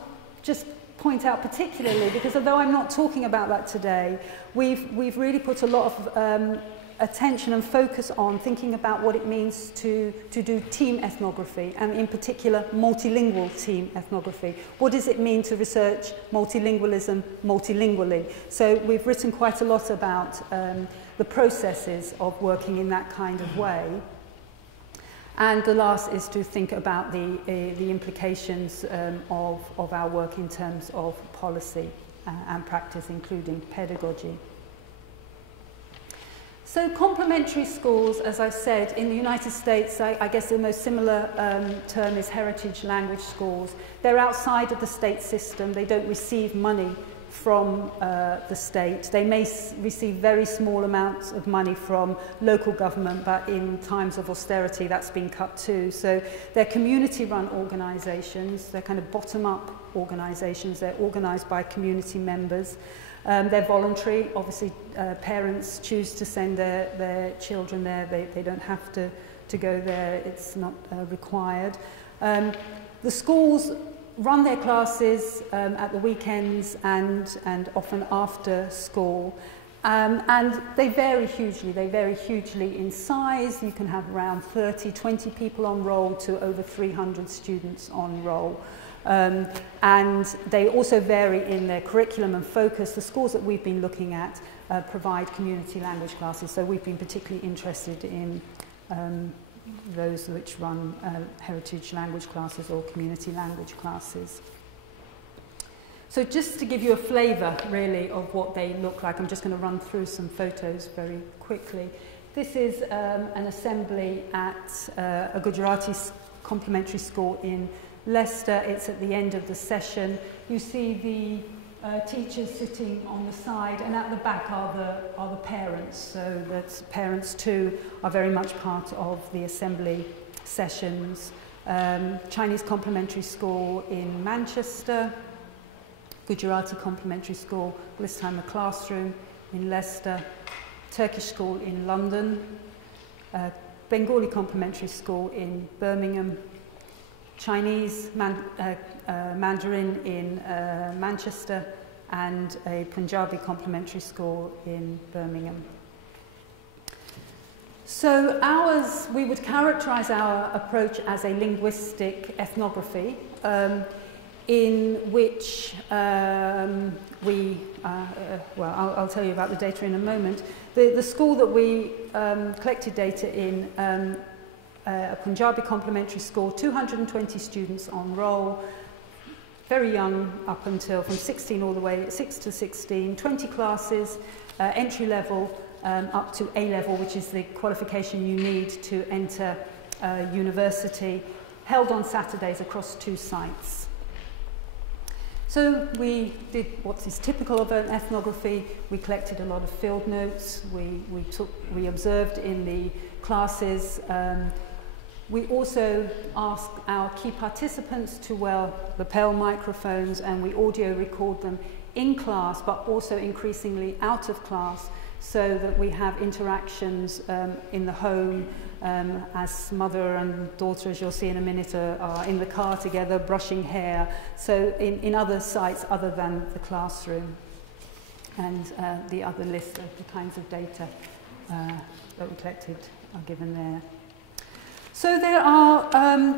just point out particularly, because although I'm not talking about that today, we've really put a lot of attention and focus on thinking about what it means to do team ethnography, and in particular multilingual team ethnography. What does it mean to research multilingualism multilingually? So we've written quite a lot about the processes of working in that kind of way. And the last is to think about the implications of our work in terms of policy and practice, including pedagogy. So complementary schools, as I've said, in the United States, I guess the most similar term is heritage language schools. They're outside of the state system. They don't receive money from the state. They may receive very small amounts of money from local government, but in times of austerity, that's been cut too. So they're community-run organisations. They're kind of bottom-up organisations. They're organised by community members. They're voluntary. Obviously, parents choose to send their children there. They don't have to go there. It's not required. The schools run their classes at the weekends and often after school. And they vary hugely. They vary hugely in size. You can have around 30, 20 people on roll to over 300 students on roll. And they also vary in their curriculum and focus. The schools that we've been looking at provide community language classes, so we've been particularly interested in those which run heritage language classes or community language classes. So just to give you a flavour, really, of what they look like, I'm just going to run through some photos very quickly. This is an assembly at a Gujarati complementary school in Leicester. It's at the end of the session. You see the teachers sitting on the side, and at the back are the parents, so that parents too are very much part of the assembly sessions. Chinese complementary school in Manchester, Gujarati complementary school, Blistheimer classroom in Leicester, Turkish school in London, Bengali complementary school in Birmingham, Chinese Mandarin in Manchester, and a Punjabi complementary school in Birmingham. So we would characterize our approach as a linguistic ethnography, in which well, I'll tell you about the data in a moment. The school that we collected data in, a Punjabi complementary school, 220 students on roll, very young up until from 16 all the way, 6 to 16, 20 classes, entry level up to A level, which is the qualification you need to enter university, held on Saturdays across 2 sites. So we did what is typical of an ethnography. We collected a lot of field notes. We observed in the classes. We also asked our key participants to wear lapel microphones, and we audio record them in class, but also increasingly out of class, so that we have interactions in the home as mother and daughter, as you'll see in a minute, are in the car together brushing hair. So in other sites other than the classroom. And the other list of the kinds of data that we collected are given there. So there are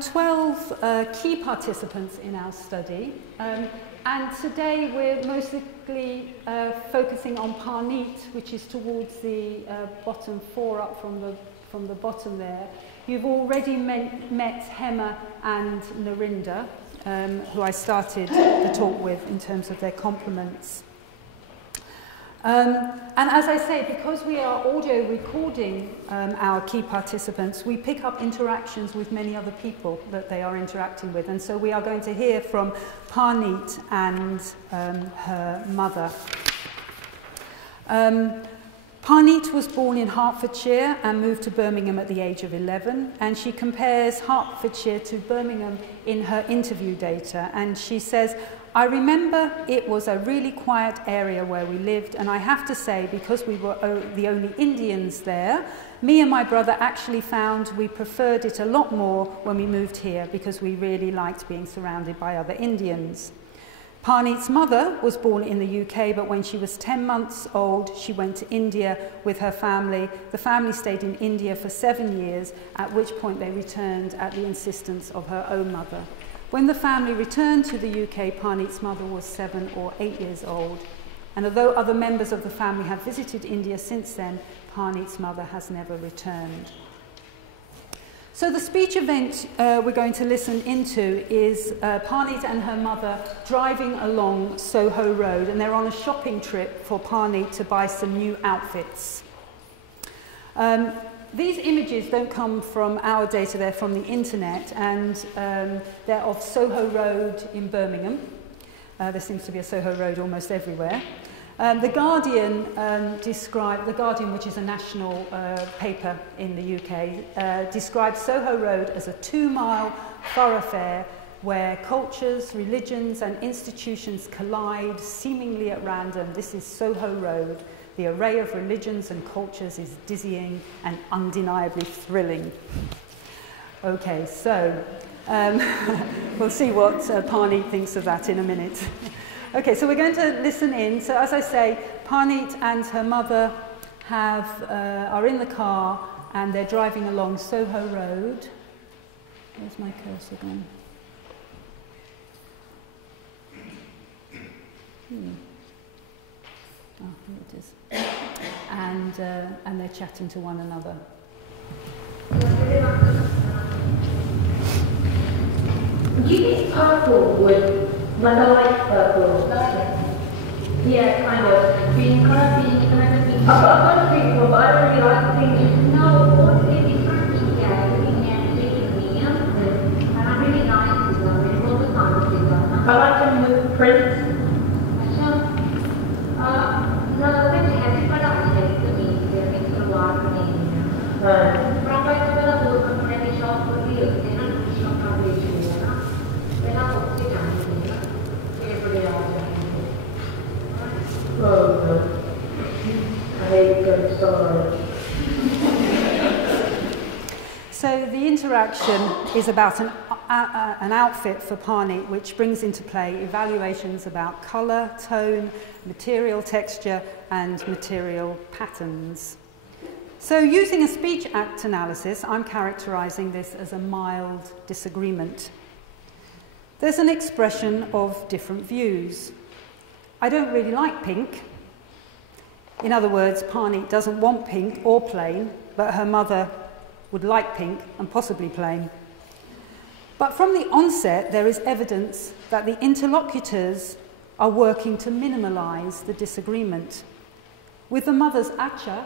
12 key participants in our study, and today we're mostly focusing on Parneet, which is towards the bottom 4 up from the bottom there. You've already met Hema and Narinda, who I started the talk with in terms of their compliments. And as I say, because we are audio recording our key participants, we pick up interactions with many other people that they are interacting with. And so we are going to hear from Parneet and her mother. Parneet was born in Hertfordshire and moved to Birmingham at the age of 11. And she compares Hertfordshire to Birmingham in her interview data. And she says, "I remember it was a really quiet area where we lived, and I have to say, because we were the only Indians there, me and my brother actually found we preferred it a lot more when we moved here, because we really liked being surrounded by other Indians." Parneet's mother was born in the UK, but when she was 10 months old, she went to India with her family. The family stayed in India for 7 years, at which point they returned at the insistence of her own mother. When the family returned to the UK, Parneet's mother was 7 or 8 years old. And although other members of the family have visited India since then, Parneet's mother has never returned. So the speech event we're going to listen into is Parneet and her mother driving along Soho Road, and they're on a shopping trip for Parneet to buy some new outfits. These images don't come from our data, they're from the internet, and they're of Soho Road in Birmingham. There seems to be a Soho Road almost everywhere. The Guardian The Guardian, which is a national paper in the UK, describes Soho Road as a 2-mile thoroughfare where cultures, religions and institutions collide seemingly at random. This is Soho Road. The array of religions and cultures is dizzying and undeniably thrilling. Okay, so we'll see what Parneet thinks of that in a minute. Okay, so we're going to listen in. So as I say, Parneet and her mother are in the car and they're driving along Soho Road. Where's my cursor gone? Oh, here it is. And they're chatting to one another. Give me purple would, but I like purple. Yeah, kind of. Pink, kind of pink, kind of pink. I've got pink, but I don't really like pink. No, what's the difference in gathering and taking and I really like it. I mean, all the time. I like them with prints. No, when you have it, but I like the meat. There is a lot of meat. But I like the little book on any shop for you. Then I'm shop for you. Then I'll sit down here. Everybody else. Oh, I hate good stories. So the interaction is about an outfit for Parneet, which brings into play evaluations about colour, tone, material texture and material patterns. So using a speech act analysis, I'm characterising this as a mild disagreement. There's an expression of different views. I don't really like pink. In other words, Parneet doesn't want pink or plain, but her mother would like pink and possibly plain. But from the onset, there is evidence that the interlocutors are working to minimalise the disagreement. With the mother's acha,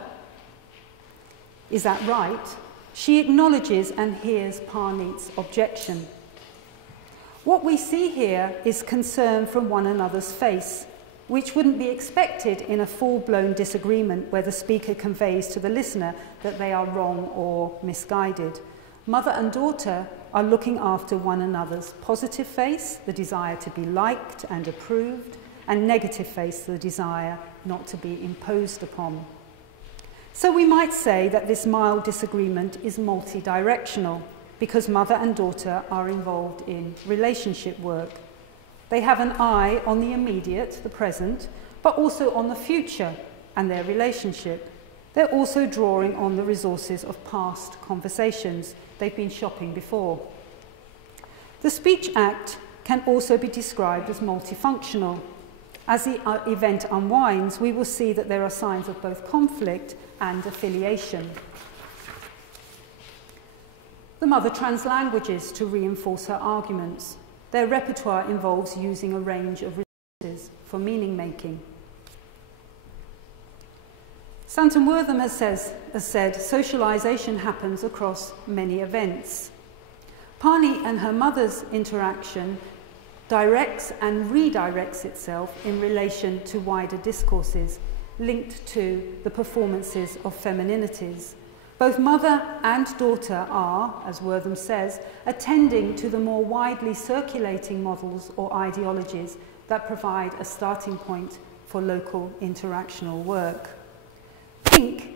is that right? She acknowledges and hears Parneet's objection. What we see here is concern from one another's face, which wouldn't be expected in a full-blown disagreement where the speaker conveys to the listener that they are wrong or misguided. Mother and daughter are looking after one another's positive face, the desire to be liked and approved, and negative face, the desire not to be imposed upon. So we might say that this mild disagreement is multi-directional because mother and daughter are involved in relationship work. They have an eye on the immediate, the present, but also on the future and their relationship. They're also drawing on the resources of past conversations. They've been shopping before. The speech act can also be described as multifunctional. As the event unwinds, we will see that there are signs of both conflict and affiliation. The mother translanguages to reinforce her arguments. Their repertoire involves using a range of resources for meaning making. Stanton Wortham has said, socialization happens across many events. Parneet and her mother's interaction directs and redirects itself in relation to wider discourses linked to the performances of femininities. Both mother and daughter are, as Wortham says, attending to the more widely circulating models or ideologies that provide a starting point for local interactional work. Pink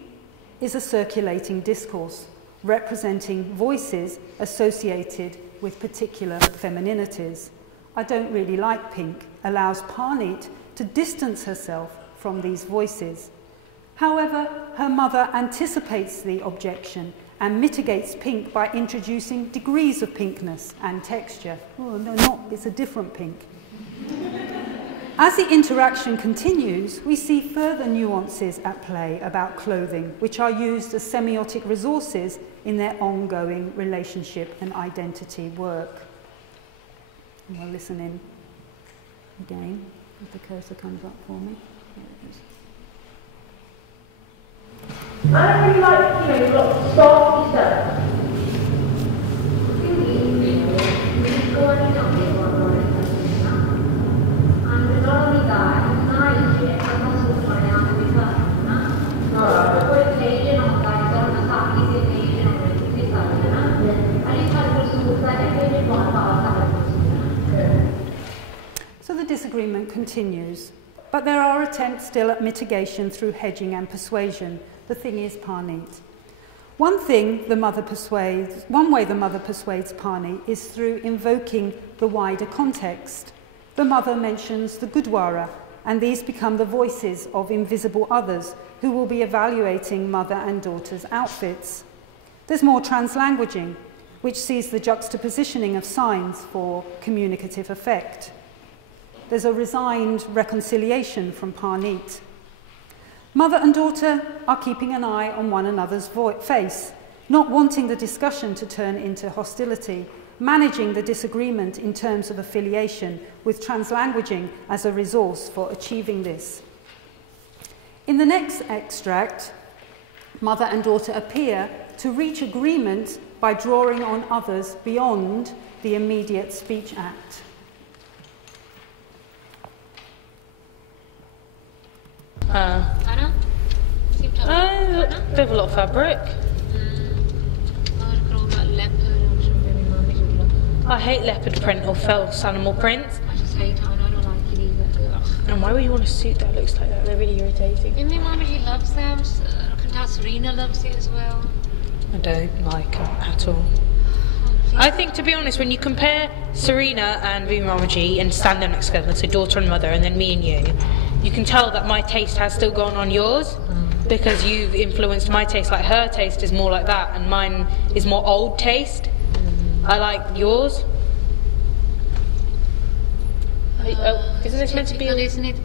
is a circulating discourse representing voices associated with particular femininities. I don't really like pink allows Parneet to distance herself from these voices. However, her mother anticipates the objection and mitigates pink by introducing degrees of pinkness and texture. Oh, no, not, it's a different pink. As the interaction continues, we see further nuances at play about clothing, which are used as semiotic resources in their ongoing relationship and identity work. And we'll listen in again, if the cursor comes up for me. There it is. I don't really like, you've got soft stuff. So the disagreement continues, but there are attempts still at mitigation through hedging and persuasion. The thing is, Parneet. One way the mother persuades Parneet is through invoking the wider context. The mother mentions the Gurdwara, and these become the voices of invisible others who will be evaluating mother and daughter's outfits. There's more translanguaging, which sees the juxtapositioning of signs for communicative effect. There's a resigned reconciliation from Parneet. Mother and daughter are keeping an eye on one another's face, not wanting the discussion to turn into hostility, managing the disagreement in terms of affiliation, with translanguaging as a resource for achieving this. In the next extract, mother and daughter appear to reach agreement by drawing on others beyond the immediate speech act. They have a lot of fabric. I hate leopard print or false animal prints. I just hate it. I don't like it either. And why would you want a suit that looks like that? They're really irritating. And my mum, she loves them. I can tell Serena loves it as well. I don't like them at all. I think, to be honest, when you compare Serena and Mamaji and stand them next together, so daughter and mother, and then me and you can tell that my taste has still gone on yours, because you've influenced my taste. Like, her taste is more like that, and mine is more old taste. I like yours. Isn't this meant to be? Isn't it?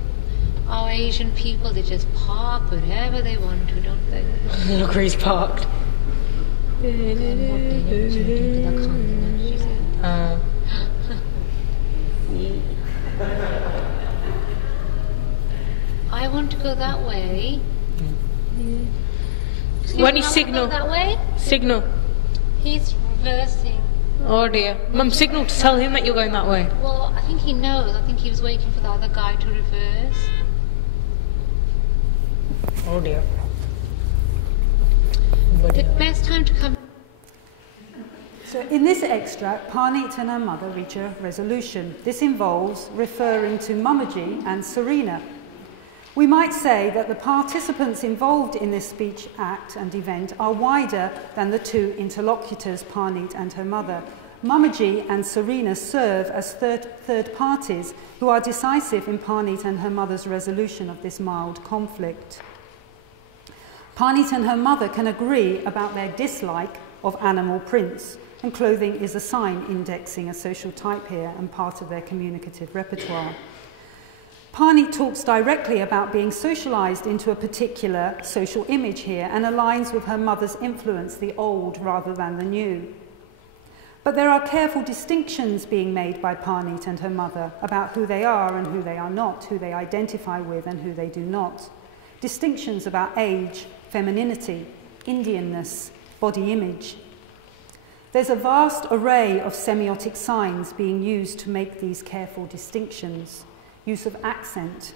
Our Asian people, they just park wherever they want to, don't they? Look, Creese parked. I want to go that way. When you signal. That way? Signal. He's reversing. Oh dear. Mum, signal to tell him that you're going that way. Well, I think he knows. I think he was waiting for the other guy to reverse. Oh dear. The best time to come. So in this extract, Parneet and her mother reach a resolution. This involves referring to Mamaji and Serena. We might say that the participants involved in this speech act and event are wider than the two interlocutors, Parneet and her mother. Mamaji and Serena serve as third parties who are decisive in Parneet and her mother's resolution of this mild conflict. Parneet and her mother can agree about their dislike of animal prints, and clothing is a sign indexing a social type here and part of their communicative repertoire. Parneet talks directly about being socialised into a particular social image here and aligns with her mother's influence, the old rather than the new. But there are careful distinctions being made by Parneet and her mother about who they are and who they are not, who they identify with and who they do not. Distinctions about age, femininity, Indianness, body image. There's a vast array of semiotic signs being used to make these careful distinctions. Use of accent,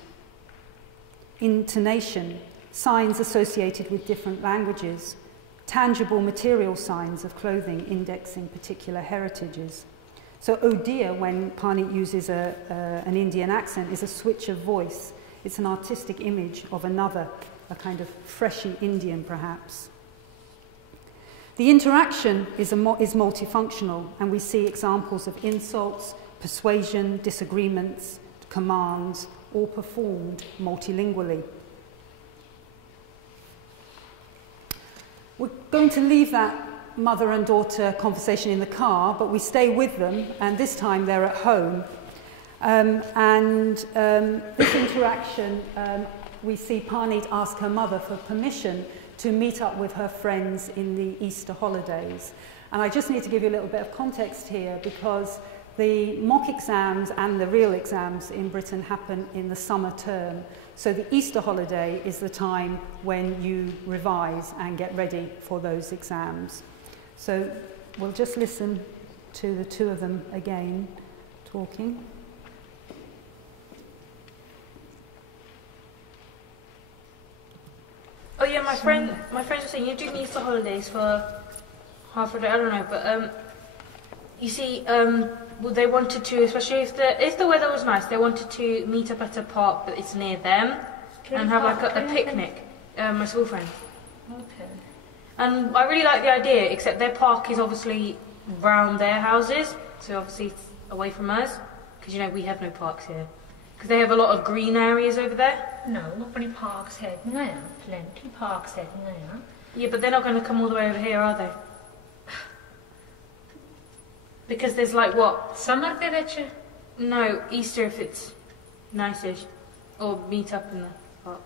intonation, signs associated with different languages, tangible material signs of clothing indexing particular heritages. So oh dear, when Parneet uses an Indian accent, is a switch of voice. It's an artistic image of another, a kind of freshy Indian perhaps. The interaction is multifunctional, and we see examples of insults, persuasion, disagreements, commands, all performed multilingually. We're going to leave that mother and daughter conversation in the car, but we stay with them, and this time they're at home. This interaction, we see Parneet ask her mother for permission to meet up with her friends in the Easter holidays. And I just need to give you a little bit of context here, because the mock exams and the real exams in Britain happen in the summer term. So the Easter holiday is the time when you revise and get ready for those exams. So we'll just listen to the two of them again talking. Oh yeah, my friends were saying you're doing Easter holidays for half a day. I don't know, but you see, well, they wanted to, especially if the weather was nice, they wanted to meet up at a park that is near them and have like a picnic. My school friends. Okay. And I really like the idea, except their park is obviously round their houses, so obviously it's away from us, because you know we have no parks here. Because they have a lot of green areas over there. No, अपनी parks है ना, plenty parks है ना. Yeah, but they're not going to come all the way over here, are they? Because there's like what? Summer के ਵਿੱਚ? No, Easter if it's nice-ish, or meet up in the park.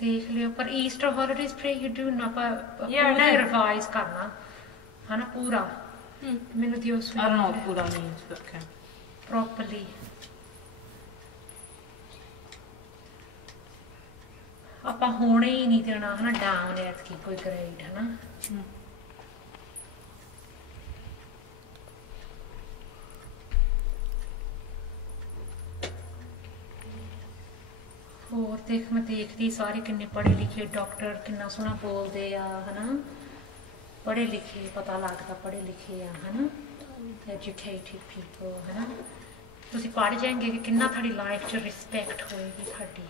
देख लियो, पर Easter holidays पे you do ना पर Yeah, पूरा no. revise करना, है ना पूरा. मैंने दियो सुना. I don't know what pura means, but okay. Properly. ਆਪਾਂ ਹੋਣੇ ਹੀ ਨਹੀਂ ਦੇਣਾ ਹੈ ਨਾ ਡਾਊਨ ਐਟ ਕੀ ਕੋਈ ਗ੍ਰੇਡ ਹੈ ਨਾ. ਹੋਰ ਦੇਖ ਮੈਂ ਦੇਖਦੀ ਸਾਰੇ ਕਿੰਨੇ ਪੜ੍ਹੇ ਲਿਖੇ ਡਾਕਟਰ ਕਿੰਨਾ ਸੋਹਣਾ ਬੋਲਦੇ ਆ ਹਨਾ ਪੜ੍ਹੇ ਲਿਖੇ ਪਤਾ ਲੱਗਦਾ ਪੜ੍ਹੇ ਲਿਖੇ ਆ ਹਨਾ ਐਜੂਕੇਟਿਡ ਪੀਪਲ ਹਨਾ ਤੁਸੀਂ ਪੜ੍ਹ ਜਾਓਗੇ ਕਿ ਕਿੰਨਾ ਤੁਹਾਡੀ ਲਾਈਫ 'ਚ ਰਿਸਪੈਕਟ ਹੋਏਗੀ ਤੁਹਾਡੀ.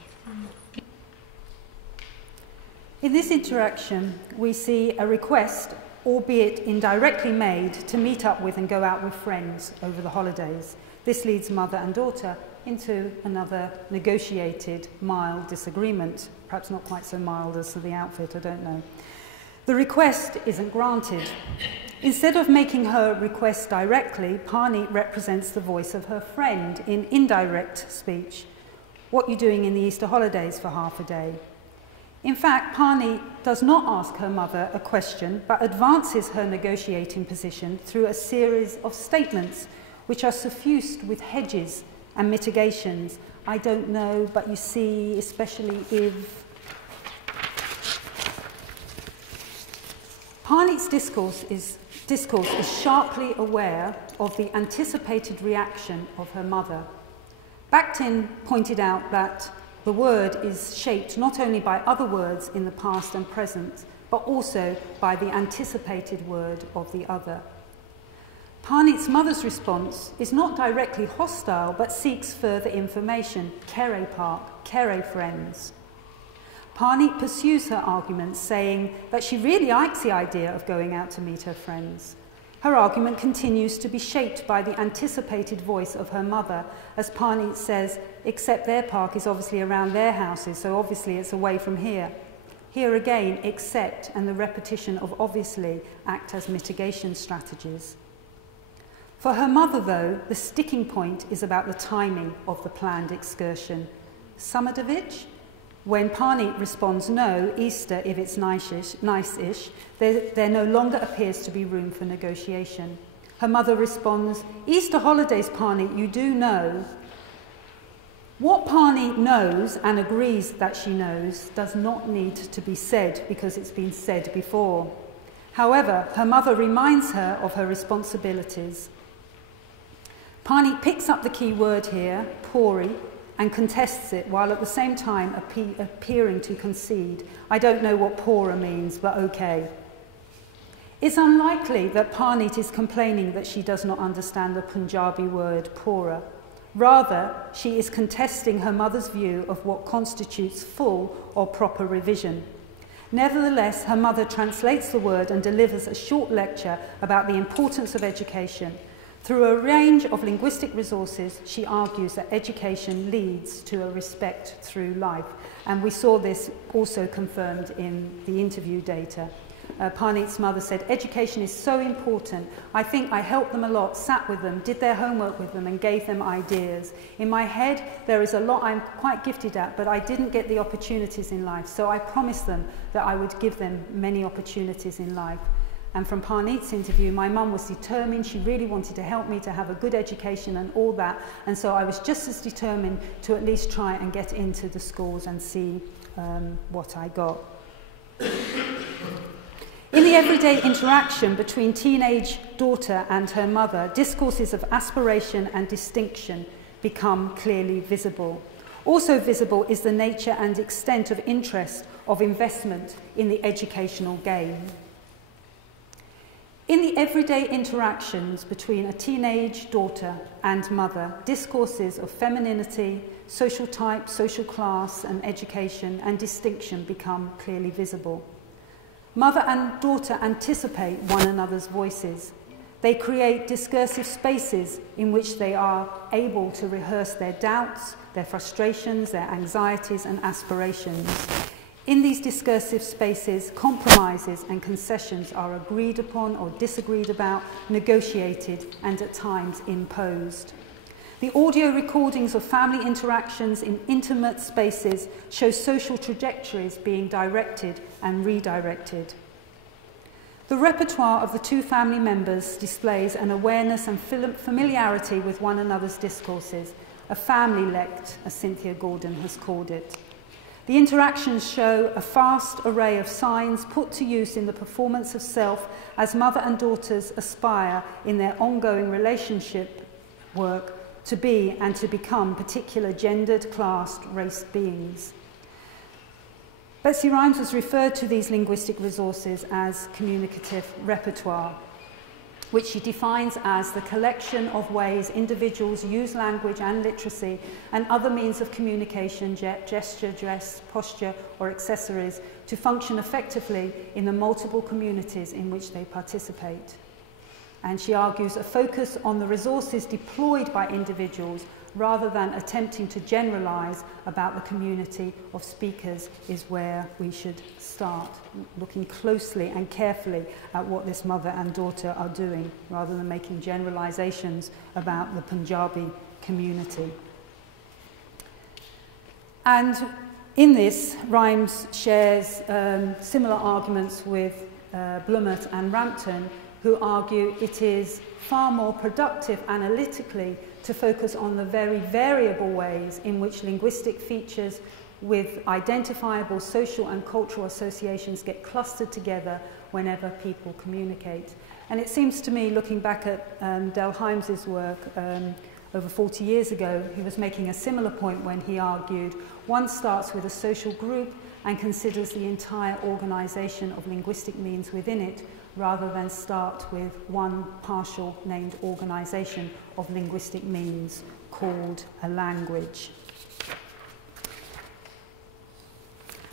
In this interaction, we see a request, albeit indirectly made, to meet up with and go out with friends over the holidays. This leads mother and daughter into another negotiated, mild disagreement. Perhaps not quite so mild as to the outfit, I don't know. The request isn't granted. Instead of making her request directly, Pani represents the voice of her friend in indirect speech. What are you doing in the Easter holidays for half a day? In fact, Pani does not ask her mother a question, but advances her negotiating position through a series of statements which are suffused with hedges and mitigations. I don't know, but you see, especially if... Pani's discourse is sharply aware of the anticipated reaction of her mother. Bakhtin pointed out that the word is shaped not only by other words in the past and present, but also by the anticipated word of the other. Panit's mother's response is not directly hostile, but seeks further information. Kere Park, Kere friends. Pani pursues her argument, saying that she really likes the idea of going out to meet her friends. Her argument continues to be shaped by the anticipated voice of her mother, as Pani says, except their park is obviously around their houses, so obviously it's away from here. Here again, except and the repetition of obviously act as mitigation strategies. For her mother, though, the sticking point is about the timing of the planned excursion. Samadovich? When Pani responds no, Easter, if it's nice-ish, there no longer appears to be room for negotiation. Her mother responds, Easter holidays, Pani, you do know. What Pani knows and agrees that she knows does not need to be said because it's been said before. However, her mother reminds her of her responsibilities. Pani picks up the key word here, pori, and contests it while at the same time appearing to concede. I don't know what pora means, but okay. It's unlikely that Panit is complaining that she does not understand the Punjabi word pora. Rather, she is contesting her mother's view of what constitutes full or proper revision. Nevertheless, her mother translates the word and delivers a short lecture about the importance of education. Through a range of linguistic resources, she argues that education leads to a respect through life. And we saw this also confirmed in the interview data. Panit's mother said, education is so important. I think I helped them a lot, sat with them, did their homework with them and gave them ideas. In my head, there is a lot I'm quite gifted at, but I didn't get the opportunities in life. So I promised them that I would give them many opportunities in life. And from Parneet's interview, my mum was determined. She really wanted to help me to have a good education and all that. And so I was just as determined to at least try and get into the schools and see what I got. In the everyday interaction between teenage daughter and her mother, discourses of aspiration and distinction become clearly visible. Also visible is the nature and extent of interest of investment in the educational game. In the everyday interactions between a teenage daughter and mother, discourses of femininity, social type, social class, and education and distinction become clearly visible. Mother and daughter anticipate one another's voices. They create discursive spaces in which they are able to rehearse their doubts, their frustrations, their anxieties, and aspirations. In these discursive spaces, compromises and concessions are agreed upon or disagreed about, negotiated, and at times imposed. The audio recordings of family interactions in intimate spaces show social trajectories being directed and redirected. The repertoire of the two family members displays an awareness and familiarity with one another's discourses, a family lect, as Cynthia Gordon has called it. The interactions show a vast array of signs put to use in the performance of self as mother and daughters aspire in their ongoing relationship work to be and to become particular gendered, classed, race beings. Betsy Rhymes has referred to these linguistic resources as communicative repertoire, which she defines as the collection of ways individuals use language and literacy and other means of communication, gesture, dress, posture, or accessories to function effectively in the multiple communities in which they participate. And she argues a focus on the resources deployed by individuals rather than attempting to generalize about the community of speakers is where we should start, looking closely and carefully at what this mother and daughter are doing, rather than making generalizations about the Punjabi community. And in this, Rhymes shares similar arguments with Blumert and Rampton, who argue it is far more productive analytically to focus on the very variable ways in which linguistic features with identifiable social and cultural associations get clustered together whenever people communicate. And it seems to me, looking back at Del Hymes's work over 40 years ago, he was making a similar point when he argued one starts with a social group and considers the entire organisation of linguistic means within it, rather than start with one partial named organisation of linguistic means called a language.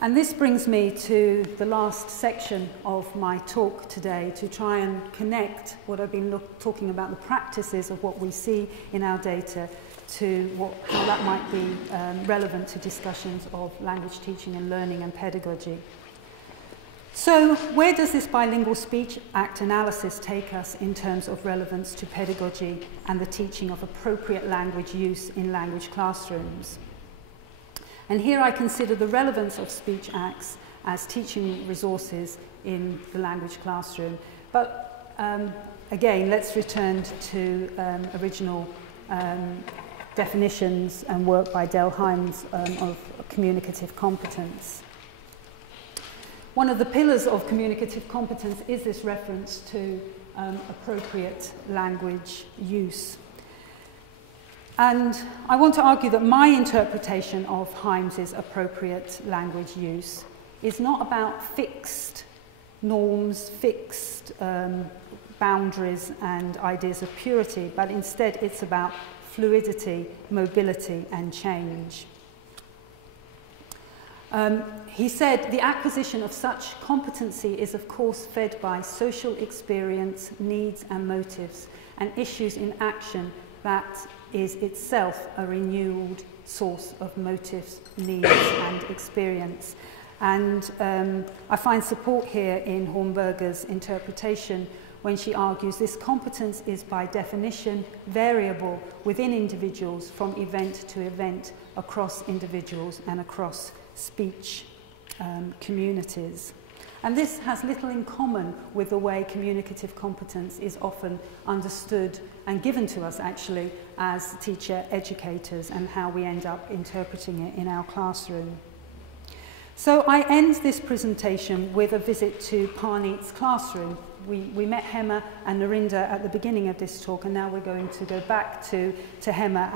And this brings me to the last section of my talk today, to try and connect what I've been talking about, the practices of what we see in our data, to how that might be relevant to discussions of language teaching and learning and pedagogy. So, where does this Bilingual Speech Act analysis take us in terms of relevance to pedagogy and the teaching of appropriate language use in language classrooms? And here I consider the relevance of speech acts as teaching resources in the language classroom. But again, let's return to original definitions and work by Del Hymes of communicative competence. One of the pillars of communicative competence is this reference to appropriate language use. And I want to argue that my interpretation of Hymes's appropriate language use is not about fixed norms, fixed boundaries and ideas of purity, but instead it's about fluidity, mobility, and change. He said, the acquisition of such competency is of course fed by social experience, needs and motives, and issues in action that is itself a renewed source of motives, needs and experience. And I find support here in Hornberger's interpretation when she argues this competence is by definition variable within individuals from event to event, across individuals and across speech communities. And this has little in common with the way communicative competence is often understood and given to us actually as teacher educators, and how we end up interpreting it in our classroom. So I end this presentation with a visit to Parneet's classroom. We met Hema and Narinda at the beginning of this talk, and now we're going to go back to Hema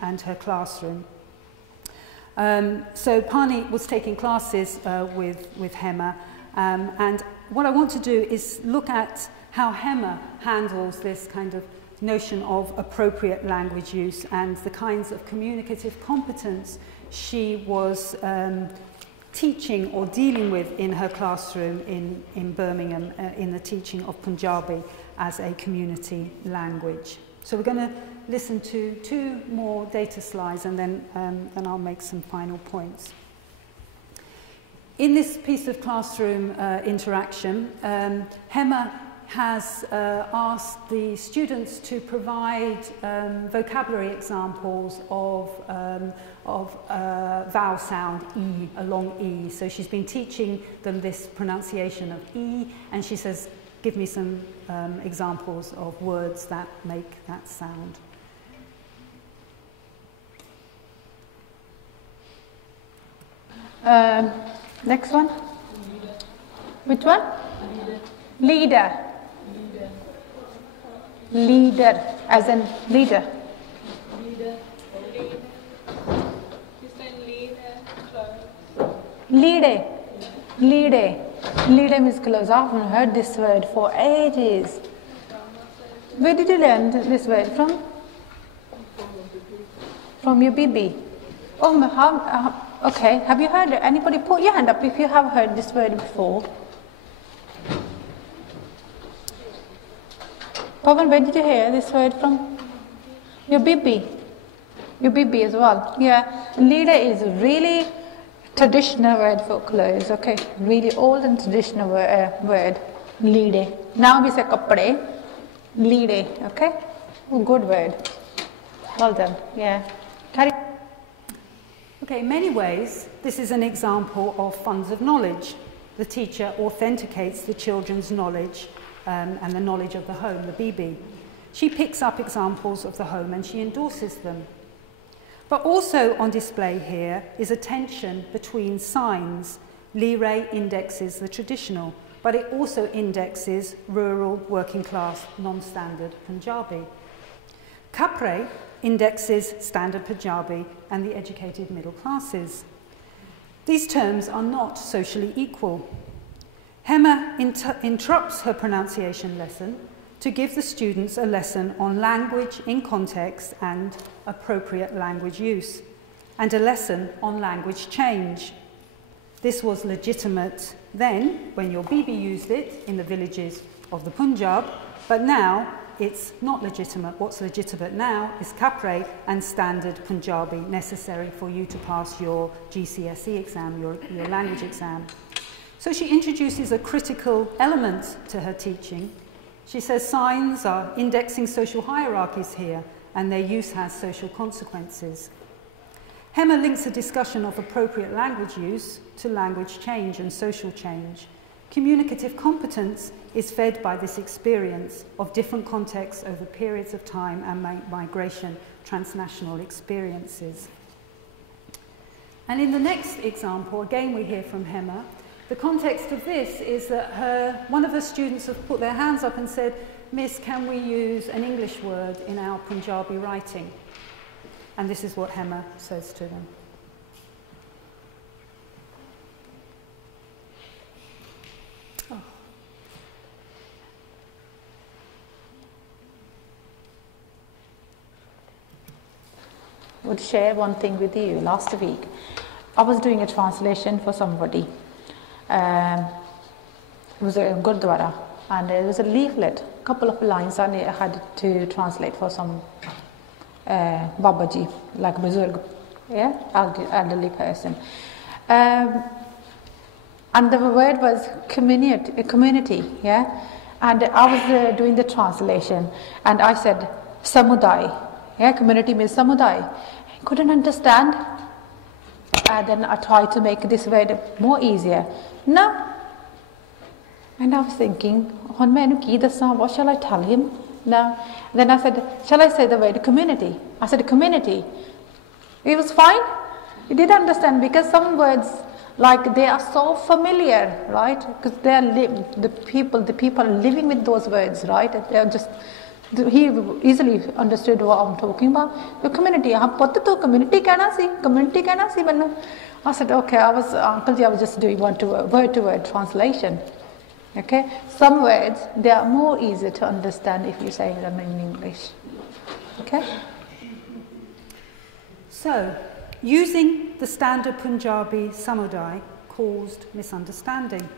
and her classroom. So Parneet was taking classes with Hema, and what I want to do is look at how Hema handles this kind of notion of appropriate language use and the kinds of communicative competence she was teaching or dealing with in her classroom in Birmingham in the teaching of Punjabi as a community language. So we're going to listen to 2 more data slides, and then I'll make some final points. In this piece of classroom interaction, Hema has asked the students to provide vocabulary examples of vowel sound E, a long E. So she's been teaching them this pronunciation of E, and she says, give me some examples of words that make that sound. Next one. Which one? Leader. Leader, as in leader. Leader. Leader. Leader means close. I haven't heard this word for ages. Where did you learn this word from? From your BB. Oh, okay. Have you heard it? Anybody put your hand up if you have heard this word before? Pawan, where did you hear this word from? Your BB. Your BB as well. Yeah. Leader is really traditional word for clothes. Okay. Really old and traditional word. Leader. Now we say kapde. Leader. Okay. Oh, good word. Well done. Yeah. Carry. Okay, in many ways, this is an example of funds of knowledge. The teacher authenticates the children's knowledge and the knowledge of the home, the BB. She picks up examples of the home and she endorses them. But also on display here is a tension between signs. Lire indexes the traditional, but it also indexes rural, working class, non-standard Punjabi. Kapre indexes standard Punjabi and the educated middle classes. These terms are not socially equal. Hema interrupts her pronunciation lesson to give the students a lesson on language in context and appropriate language use, and a lesson on language change. This was legitimate then, when your BB used it in the villages of the Punjab, but now it's not legitimate. What's legitimate now is Kapre and standard Punjabi, necessary for you to pass your GCSE exam, your language exam. So she introduces a critical element to her teaching. She says signs are indexing social hierarchies here, and their use has social consequences. Hema links a discussion of appropriate language use to language change and social change. Communicative competence is fed by this experience of different contexts over periods of time and migration, transnational experiences. And in the next example, again we hear from Hema. The context of this is that one of her students have put their hands up and said, "Miss, can we use an English word in our Punjabi writing?" And this is what Hema says to them. Oh. I would share one thing with you. Last week, I was doing a translation for somebody. It was a Gurdwara, and there was a leaflet, a couple of lines I had to translate for some Babaji, like Buzurg, yeah, elderly person. And the word was community, yeah. And I was doing the translation, and I said samudai, yeah, community means samudai. I couldn't understand. And then I tried to make this word more easier. No, And I was thinking, what shall I tell him now? Then I said, shall I say the word community? I said community. It was fine. He didn't understand because some words, like they are so familiar, right? Because they are the people are living with those words, right? They are just. He easily understood what I'm talking about. The community, community कहना सी मैंने. I said, okay, Uncle Ji, I was just doing word-to-word translation. Okay, some words, they are more easy to understand if you say them in English. Okay? So, using the standard Punjabi samudai caused misunderstanding.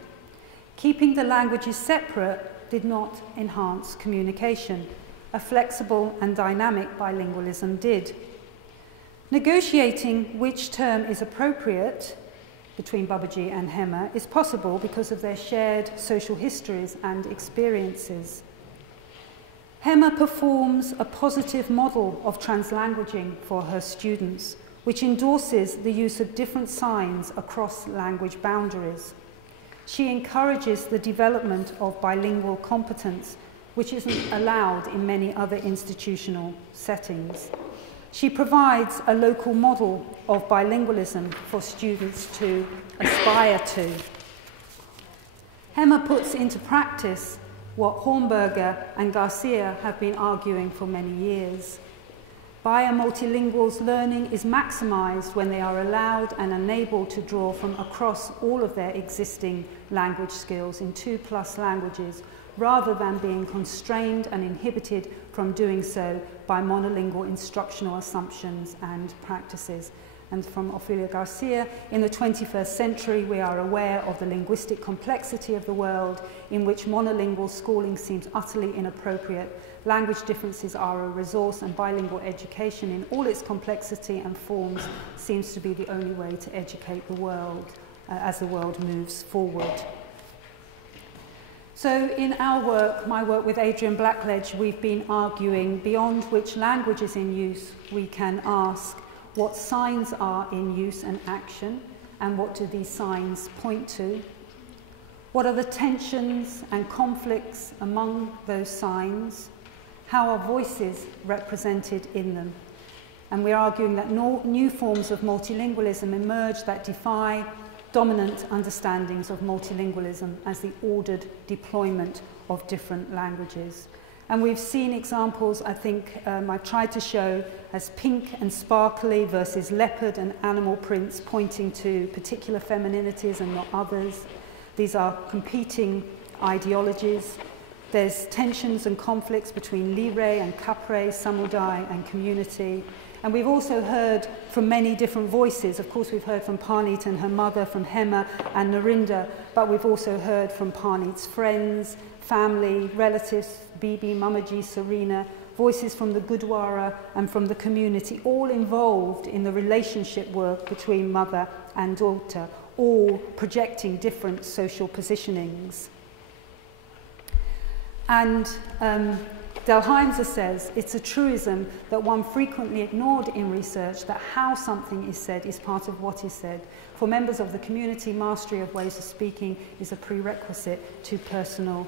Keeping the languages separate did not enhance communication. A flexible and dynamic bilingualism did. Negotiating which term is appropriate between Babaji and Hema is possible because of their shared social histories and experiences. Hema performs a positive model of translanguaging for her students, which endorses the use of different signs across language boundaries. She encourages the development of bilingual competence, which isn't allowed in many other institutional settings. She provides a local model of bilingualism for students to aspire to. Hema puts into practice what Hornberger and Garcia have been arguing for many years. Multilinguals' learning is maximised when they are allowed and enabled to draw from across all of their existing language skills in 2+ languages, rather than being constrained and inhibited from doing so by monolingual instructional assumptions and practices. And from Ophelia Garcia, in the 21st century, we are aware of the linguistic complexity of the world in which monolingual schooling seems utterly inappropriate. Language differences are a resource, and bilingual education in all its complexity and forms seems to be the only way to educate the world as the world moves forward. So in our work, my work with Adrian Blackledge, we've been arguing beyond which language is in use, we can ask what signs are in use and action, and what do these signs point to? What are the tensions and conflicts among those signs? How are voices represented in them? And we're arguing that new forms of multilingualism emerge that defy dominant understandings of multilingualism as the ordered deployment of different languages. And we've seen examples, I think I've tried to show, as pink and sparkly versus leopard and animal prints pointing to particular femininities and not others. These are competing ideologies. There's tensions and conflicts between Lire and Capre, Samudai and community. And we've also heard from many different voices. Of course, we've heard from Parneet and her mother, from Hema and Narinder, but we've also heard from Parneet's friends, family, relatives, Bibi, Mamaji, Serena, voices from the Gurdwara and from the community, all involved in the relationship work between mother and daughter, all projecting different social positionings. And Delheimer says it's a truism that one frequently ignored in research, that how something is said is part of what is said. For members of the community, mastery of ways of speaking is a prerequisite to personal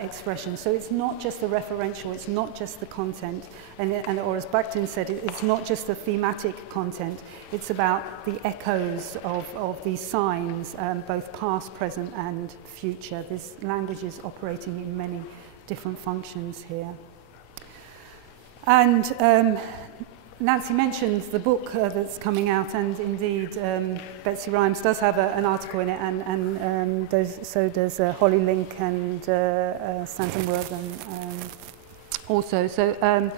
expression. So it's not just the referential, it's not just the content, or as Bakhtin said, it's not just the thematic content, it's about the echoes of these signs, both past, present and future. This language is operating in many different functions here. And Nancy mentioned the book that's coming out, and indeed Betsy Rhymes does have an article in it, and so does Holly Link and Stanton Wortham also. So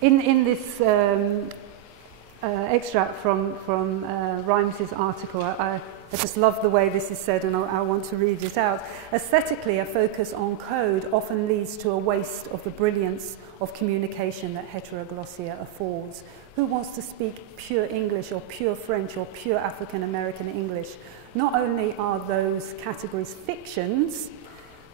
in this extract from Rhymes's article, I just love the way this is said, and I want to read it out. Aesthetically, a focus on code often leads to a waste of the brilliance of communication that heteroglossia affords. Who wants to speak pure English or pure French or pure African American English? Not only are those categories fictions,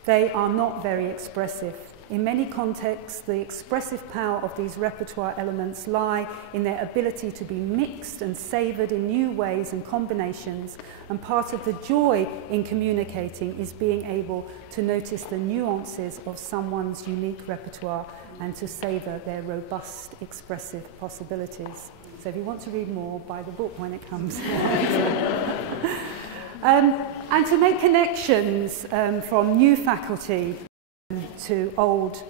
they are not very expressive. In many contexts, the expressive power of these repertoire elements lie in their ability to be mixed and savoured in new ways and combinations, and part of the joy in communicating is being able to notice the nuances of someone's unique repertoire and to savour their robust expressive possibilities. So if you want to read more, buy the book when it comes. And to make connections from new faculty to old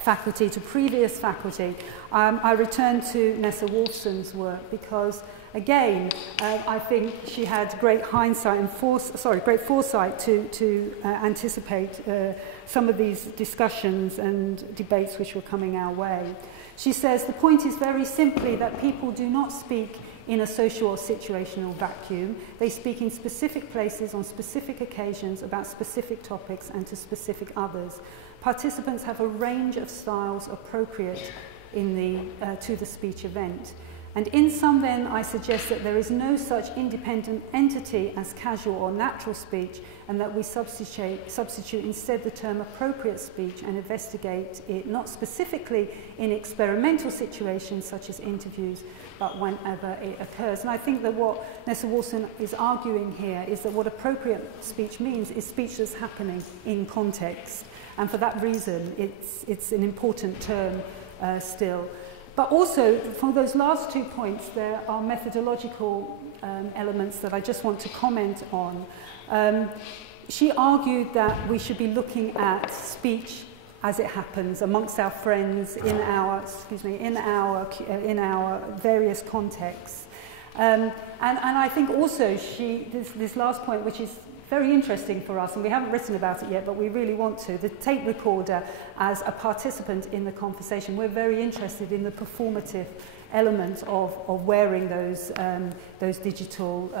faculty, to previous faculty, I return to Nessa Wolfson's work because, again, I think she had great hindsight and great foresight to anticipate some of these discussions and debates which were coming our way. She says, the point is very simply that people do not speak in a social or situational vacuum. They speak in specific places, on specific occasions, about specific topics and to specific others. Participants have a range of styles appropriate to the speech event. And in sum then, I suggest that there is no such independent entity as casual or natural speech, and that we substitute instead the term appropriate speech and investigate it not specifically in experimental situations such as interviews, but whenever it occurs. And I think that what Nessa Wolfson is arguing here is that what appropriate speech means is speech that's happening in context. And for that reason, it's an important term still. But also, for those last 2 points, there are methodological elements that I just want to comment on. She argued that we should be looking at speech as it happens amongst our friends in our various contexts. And I think also this last point, which is very interesting for us, and we haven't written about it yet, but we really want to, the tape recorder as a participant in the conversation. We're very interested in the performative element of wearing those digital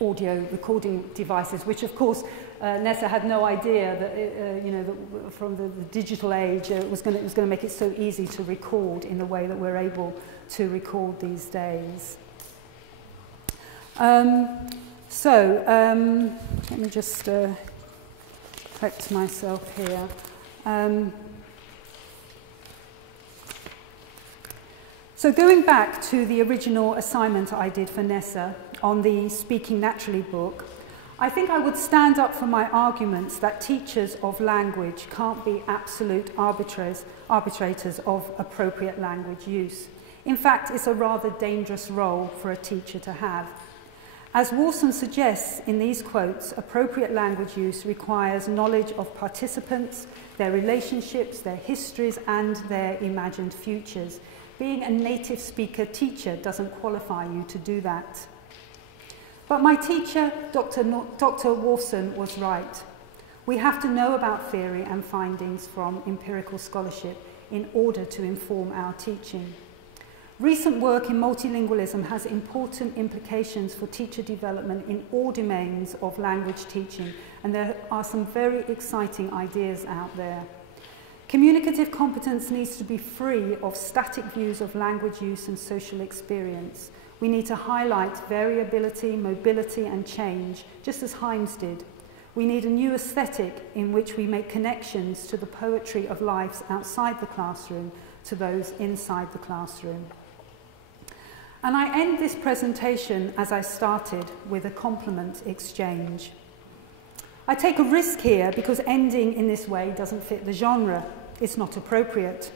audio recording devices, which of course Nessa had no idea that from the digital age it was going to make it so easy to record in the way that we're able to record these days. Let me just correct myself here. So going back to the original assignment I did for Nessa on the Speaking Naturally book, I think I would stand up for my arguments that teachers of language can't be absolute arbitrators of appropriate language use. In fact, it's a rather dangerous role for a teacher to have. As Wolfson suggests in these quotes, appropriate language use requires knowledge of participants, their relationships, their histories, and their imagined futures. Being a native speaker teacher doesn't qualify you to do that. But my teacher, Dr. Wolfson, was right. We have to know about theory and findings from empirical scholarship in order to inform our teaching. Recent work in multilingualism has important implications for teacher development in all domains of language teaching, and there are some very exciting ideas out there. Communicative competence needs to be free of static views of language use and social experience. We need to highlight variability, mobility, and change, just as Himes did. We need a new aesthetic in which we make connections to the poetry of lives outside the classroom to those inside the classroom. And I end this presentation as I started, with a compliment exchange. I take a risk here because ending in this way doesn't fit the genre. It's not appropriate.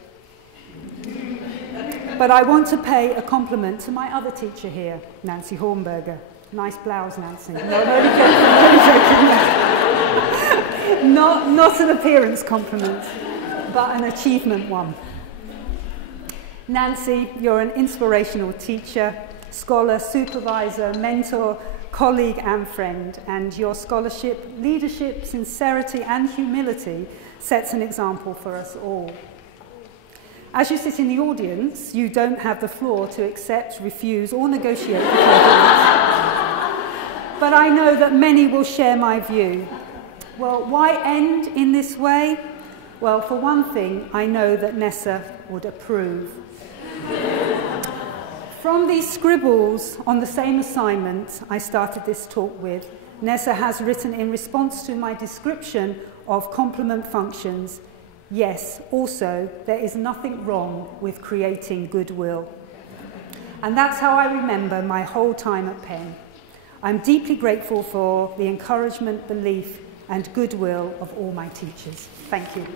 But I want to pay a compliment to my other teacher here, Nancy Hornberger. Nice blouse, Nancy. No, I'm only joking. Not an appearance compliment, but an achievement one. Nancy, you're an inspirational teacher, scholar, supervisor, mentor, colleague and friend, and your scholarship, leadership, sincerity and humility sets an example for us all. As you sit in the audience, you don't have the floor to accept, refuse or negotiate the but I know that many will share my view. Well, why end in this way? Well, for one thing, I know that Nessa would approve. From these scribbles on the same assignment I started this talk with, Nessa has written in response to my description of complement functions, Yes, also, there is nothing wrong with creating goodwill. And that's how I remember my whole time at Penn. I'm deeply grateful for the encouragement, belief, and goodwill of all my teachers. Thank you.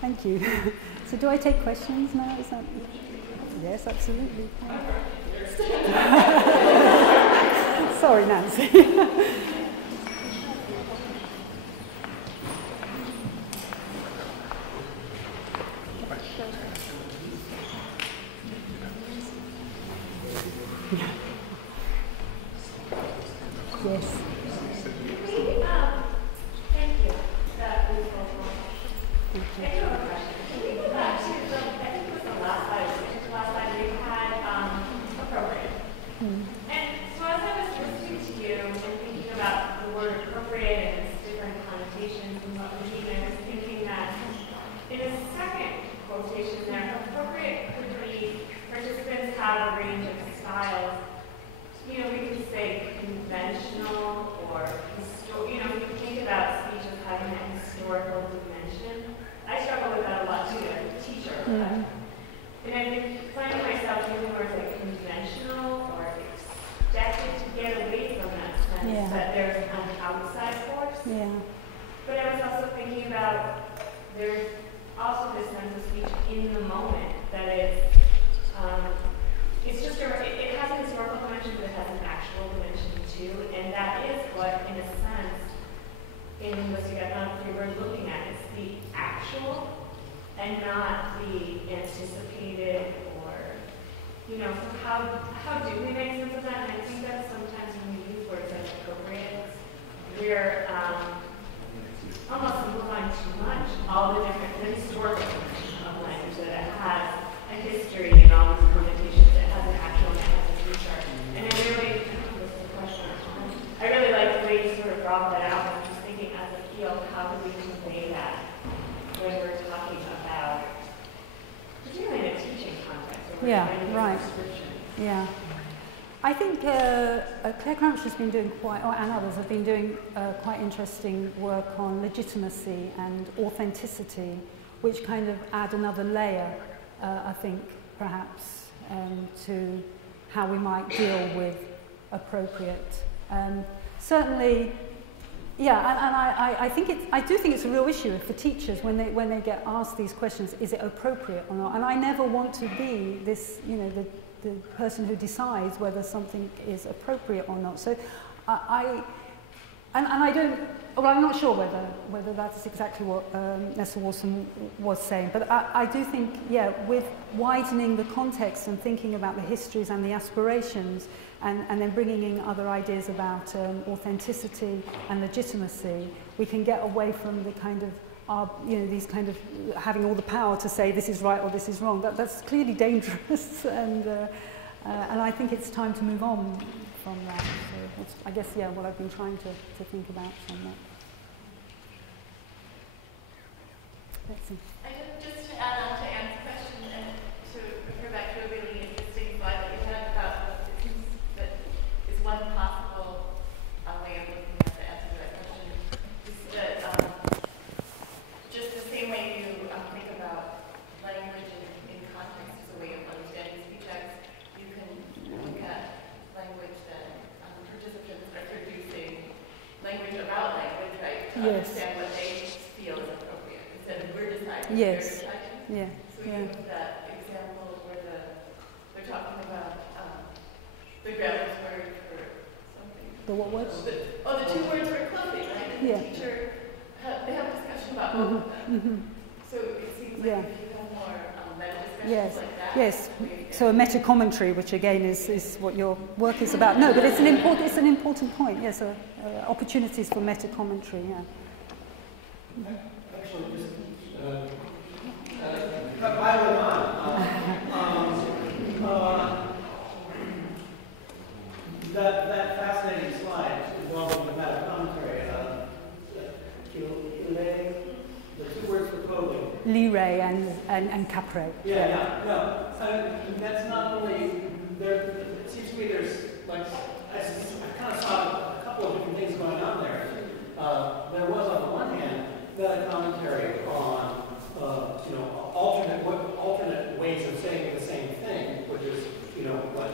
Thank you. So do I take questions now? Is that... Yes, absolutely. Sorry, Nancy. Yes. Thank you. That was helpful. I do have a question. Can we go back to the, I think it was the last slide we had appropriate. And so as I was listening to you and thinking about the word appropriate and its different connotations and what we mean, I was thinking that in a second quotation there, appropriate could be participants have a range of styles. You know, we could say conventional or you know, we think about speech as having a historical dimension. I struggle with that a lot too as a teacher. And I've been finding myself using words like conventional or expected to get away from that sense that there's an outside force. But I was also thinking about there's also this sense of speech in the moment that it's just it has a historical dimension, but it has an actual dimension too, and that is what, in a sense, in linguistic ethnography we're looking at. It's the actual and not the anticipated, or you know, how do we make sense of that? And I think that sometimes when we use words like appropriate, we're almost simplifying too much all the different historical dimensions of language, that it has a history and all these connotations. It has an actual and it has a future. And I really, this is a question. I really like the way you sort of brought that out. I'm just thinking as a field, how do we convey that when we're talking about, particularly in a teaching context, when we're writing a description. I think Claire Crouch has been doing and others have been doing quite interesting work on legitimacy and authenticity, which kind of add another layer, I think, perhaps, to how we might deal with appropriate. Certainly, and I do think it's a real issue for teachers when they get asked these questions: is it appropriate or not? And I never want to be this, you know, the person who decides whether something is appropriate or not. So I don't. Well, I'm not sure whether that's exactly what Nessa Wolfson was saying, but I do think, with widening the context and thinking about the histories and the aspirations, and then bringing in other ideas about authenticity and legitimacy, we can get away from the kind of, these kind of having all the power to say this is right or this is wrong. That's clearly dangerous, and I think it's time to move on from that. So it's, I guess, what I've been trying to think about from that. Betsy. I think just to add on to Anne's question and to refer back to a really interesting slide that you had about that is one possible way of looking at the answer to that question, is that just the same way you think about language in context as a way of understanding speech acts, you can look at language that participants are producing language about language, right? To understand what they feel is appropriate. Instead of we're deciding, they're deciding. So we use that example where they're talking about the grammar's word for something. The what words? The two words for clothing, right? And the teacher, they have a discussion about both of them. So it seems like if you have more meta discussions like that. Yes. So a meta commentary, which again is what your work is about. No, but it's an important point. Yes, opportunities for meta commentary. Actually, just I would that fascinating slide involving the meta commentary. The two words for coding. Lire and Capre. Yeah. No, that's not only there. It seems to me there's like I kind of saw a couple of different things going on there. There was on the one hand meta commentary on alternate ways of saying the same thing, which is what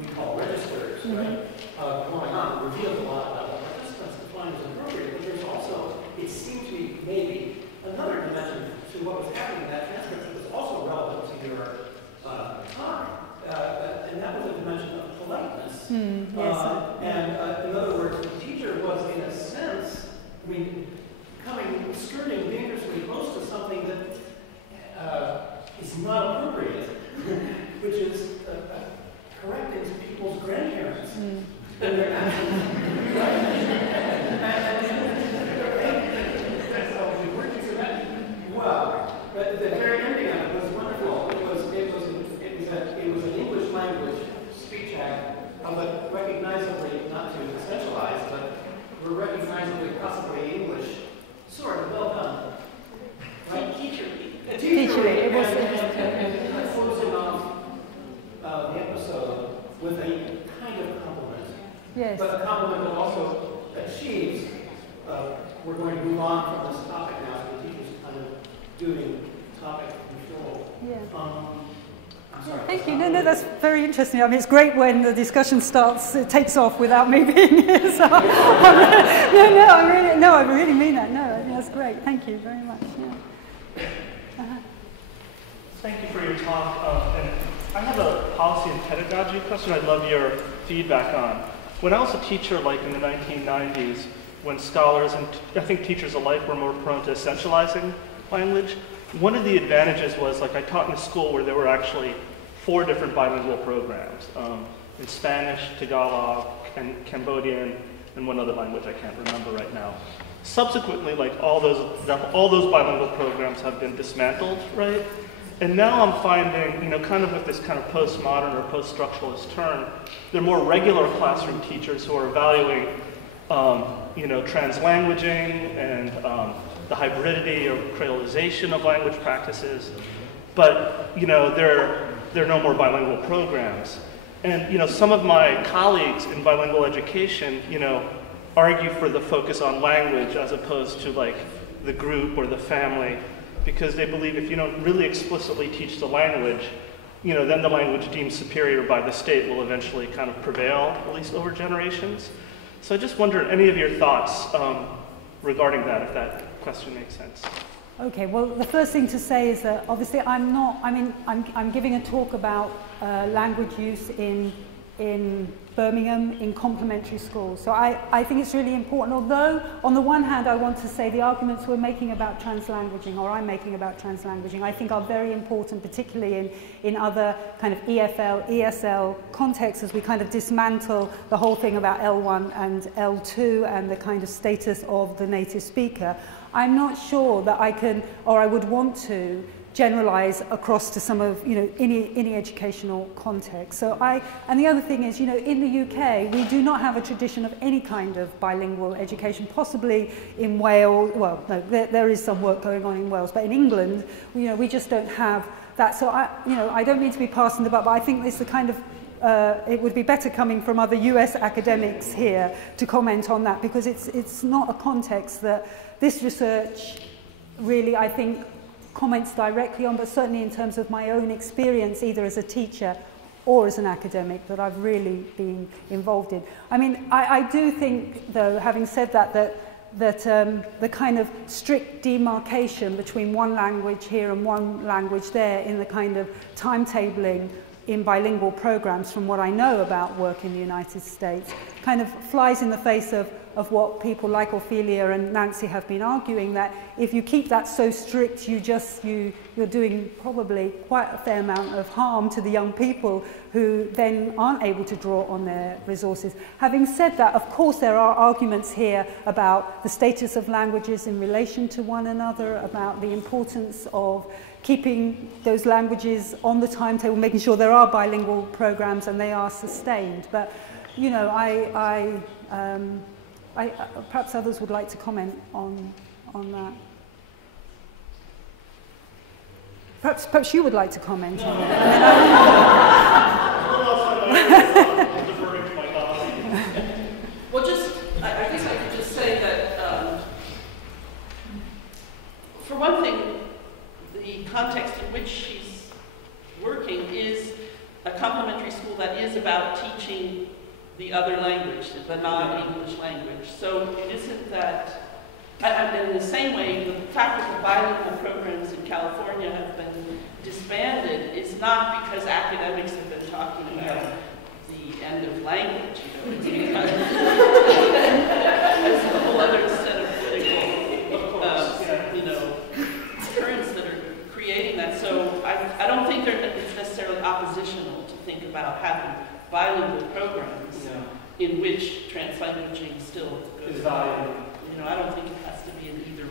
we call registers, right? Going on reveals a lot about what participants define as appropriate, but there's also, it seemed to be maybe another dimension to what was happening in that transcript that was also relevant to your time, and that was a dimension of politeness. Yes. And in other words, the teacher was, in a sense, skirting dangerously close to something that is not appropriate, which is correcting people's grandparents. And their actions. Well, but the very ending of it was wonderful. It was an English language speech act of a recognizably, not to essentialize, but recognizably possibly English sort of well done. Right? Teachery. It was and closing off the episode with a kind of compliment. Yes. But a compliment that also achieves. We're going to move on from this topic now. So the teacher's kind of doing topic control. Yeah. I'm sorry. Thank you. No, that's very interesting. I mean, it's great when the discussion starts, it takes off without me being here. So, I really mean that. No, I think that's great. Thank you very much. Yeah. Thank you for your talk. And I have a policy and pedagogy question I'd love your feedback on. When I was a teacher, like in the 1990s, when scholars and I think teachers alike were more prone to essentializing language, one of the advantages was, like, I taught in a school where there were actually 4 different bilingual programs in Spanish, Tagalog, and Cambodian, and one other language I can't remember right now. Subsequently, like all those bilingual programs have been dismantled, right? And now I'm finding, kind of with this kind of postmodern or post-structuralist turn, there are more regular classroom teachers who are valuing, translanguaging and the hybridity or creolization of language practices. But, there are no more bilingual programs. And, some of my colleagues in bilingual education, argue for the focus on language as opposed to like the group or the family, because they believe if you don't really explicitly teach the language, then the language deemed superior by the state will eventually kind of prevail, at least over generations. So I just wondered any of your thoughts regarding that, if that question makes sense. Okay, well, the first thing to say is that obviously I'm giving a talk about language use in Birmingham in complementary schools. So I think it's really important, although on the one hand I want to say the arguments we're making about translanguaging, or I'm making about translanguaging, I think are very important, particularly in other kind of EFL, ESL contexts, as we kind of dismantle the whole thing about L1 and L2 and the kind of status of the native speaker. I'm not sure that I can, or I would want to, generalize across to some of, any educational context. And the other thing is, in the UK, we do not have a tradition of any kind of bilingual education, possibly in Wales. Well, no, there is some work going on in Wales, but in England, we just don't have that. So I don't mean to be passing the buck, but I think it's the kind of it would be better coming from other US academics here to comment on that, because it's not a context that this research really, I think, comments directly on, but certainly in terms of my own experience, either as a teacher or as an academic, that I've really been involved in. I mean, I do think, though, having said that the kind of strict demarcation between one language here and one language there in the kind of timetabling in bilingual programs, from what I know about work in the United States, kind of flies in the face of what people like Ophelia and Nancy have been arguing, that if you keep that so strict, you're doing probably quite a fair amount of harm to the young people who then aren't able to draw on their resources. Having said that, of course there are arguments here about the status of languages in relation to one another, about the importance of keeping those languages on the timetable, making sure there are bilingual programs and they are sustained. But you know, perhaps others would like to comment on that. Perhaps you would like to comment on it. Well, I guess I could just say that, for one thing, the context in which she's working is a complementary school that is about teaching the other language, the non-English language. So it isn't that, and in the same way, the fact that the bilingual programs in California have been disbanded is not because academics have been talking about the end of language, you know, it's because there's a whole other set of political, you know, currents that are creating that. So I don't think it's necessarily oppositional to think about having bilingual programs in which translanguaging still goes on. You know, I don't think it has to be an either or.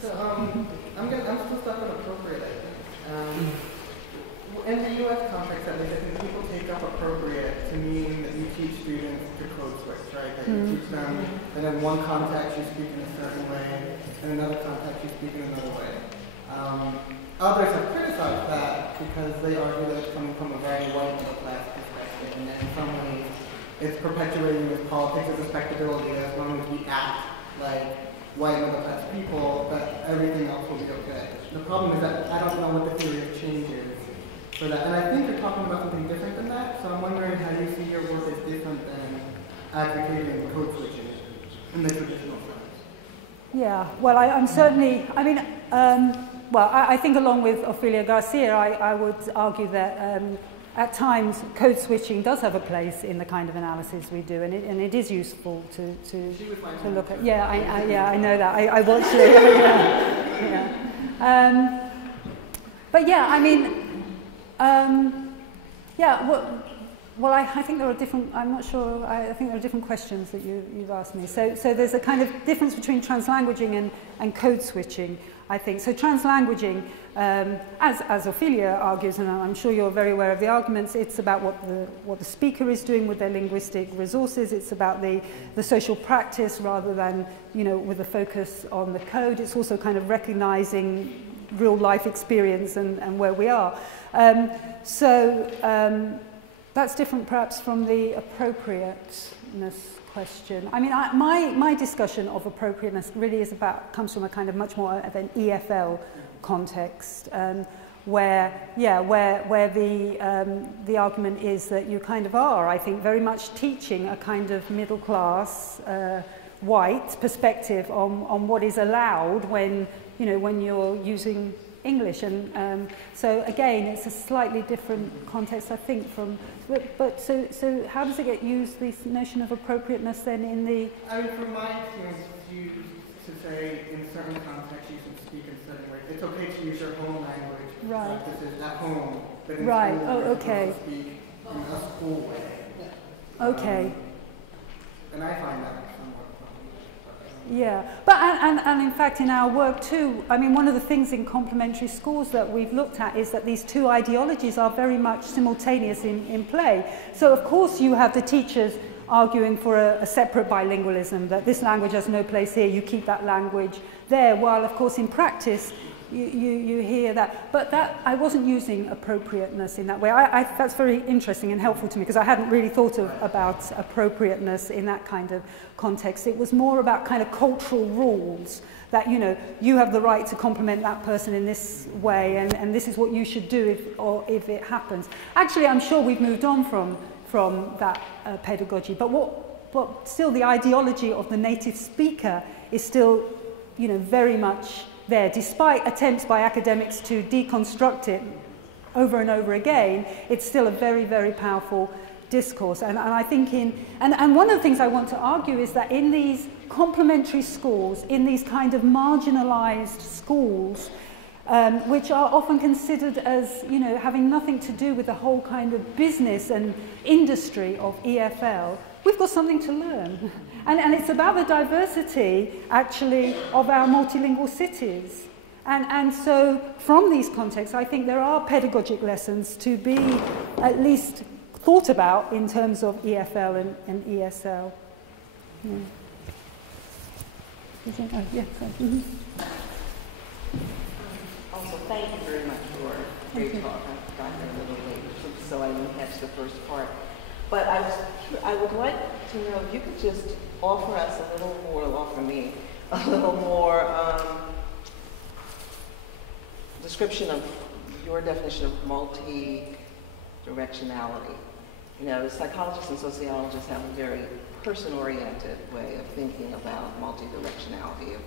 So I'm still stuck on appropriate, I think. In the U.S. context, at least, I think people take up appropriate to mean that you teach students to code switch, right? That you teach them, and in one context you speak in a certain way, and in another context you speak in another way. Others have criticized that because they argue that it's coming from a very white middle class perspective, and in some ways it's perpetuating this politics of respectability that as long as we act like white middle class people, that everything else will be okay. The problem is that I don't know what the theory of change is for that, and I think you're talking about something different than that, so I'm wondering how you see your work as different than advocating code switching in the traditional sense. Yeah, well, I'm certainly, I mean, well, I think along with Ophelia Garcia, I would argue that at times code switching does have a place in the kind of analysis we do, and it is useful to look at. Yeah, I know that. I watched it. Yeah. But yeah, I mean, yeah. Well, I think there are different. I'm not sure. I think there are different questions that you've asked me. So there's a kind of difference between translanguaging and code switching, I think. So translanguaging, as Ophelia argues, and I'm sure you're very aware of the arguments, it's about what the speaker is doing with their linguistic resources. It's about the social practice rather than, you know, with a focus on the code. It's also kind of recognizing real life experience and where we are. That's different perhaps from the appropriateness question. I mean, my discussion of appropriateness really comes from a kind of much more of an EFL context, where the argument is that you kind of are, I think, very much teaching a kind of middle class white perspective on what is allowed when you're using English, and so again, it's a slightly different context, I think, from. But so how does it get used? This notion of appropriateness then in the. I mean, from my experience, it's used to say in certain contexts you should speak in certain ways. It's okay to use your home language practices at home, but in school you're supposed to speak in a school way. Okay. And I find that. Yeah, but and in fact in our work too, I mean, one of the things in complementary schools that we've looked at is that these two ideologies are very much simultaneous in play. So of course you have the teachers arguing for a separate bilingualism, that this language has no place here, you keep that language there, while of course in practice you hear that. But that, I wasn't using appropriateness in that way. That's very interesting and helpful to me, because I hadn't really thought about appropriateness in that kind of context. It was more about kind of cultural rules that, you have the right to compliment that person in this way, and this is what you should do if it happens. Actually, I'm sure we've moved on from that pedagogy, but still the ideology of the native speaker is still, very much there, despite attempts by academics to deconstruct it over and over again. It's still a very, very powerful discourse. And I think and one of the things I want to argue is that in these complementary schools, in these kind of marginalized schools, which are often considered as, having nothing to do with the whole kind of business and industry of EFL, we've got something to learn. And it's about the diversity, actually, of our multilingual cities. And so from these contexts, I think there are pedagogic lessons to be at least thought about in terms of EFL and ESL. Yeah. Also, thank you very much for a great talk. I got here a little late, so I didn't catch the first part. But I would like to know if you could just offer us a little more, offer me a little more description of your definition of multi-directionality. You know, psychologists and sociologists have a very person-oriented way of thinking about multi-directionality, of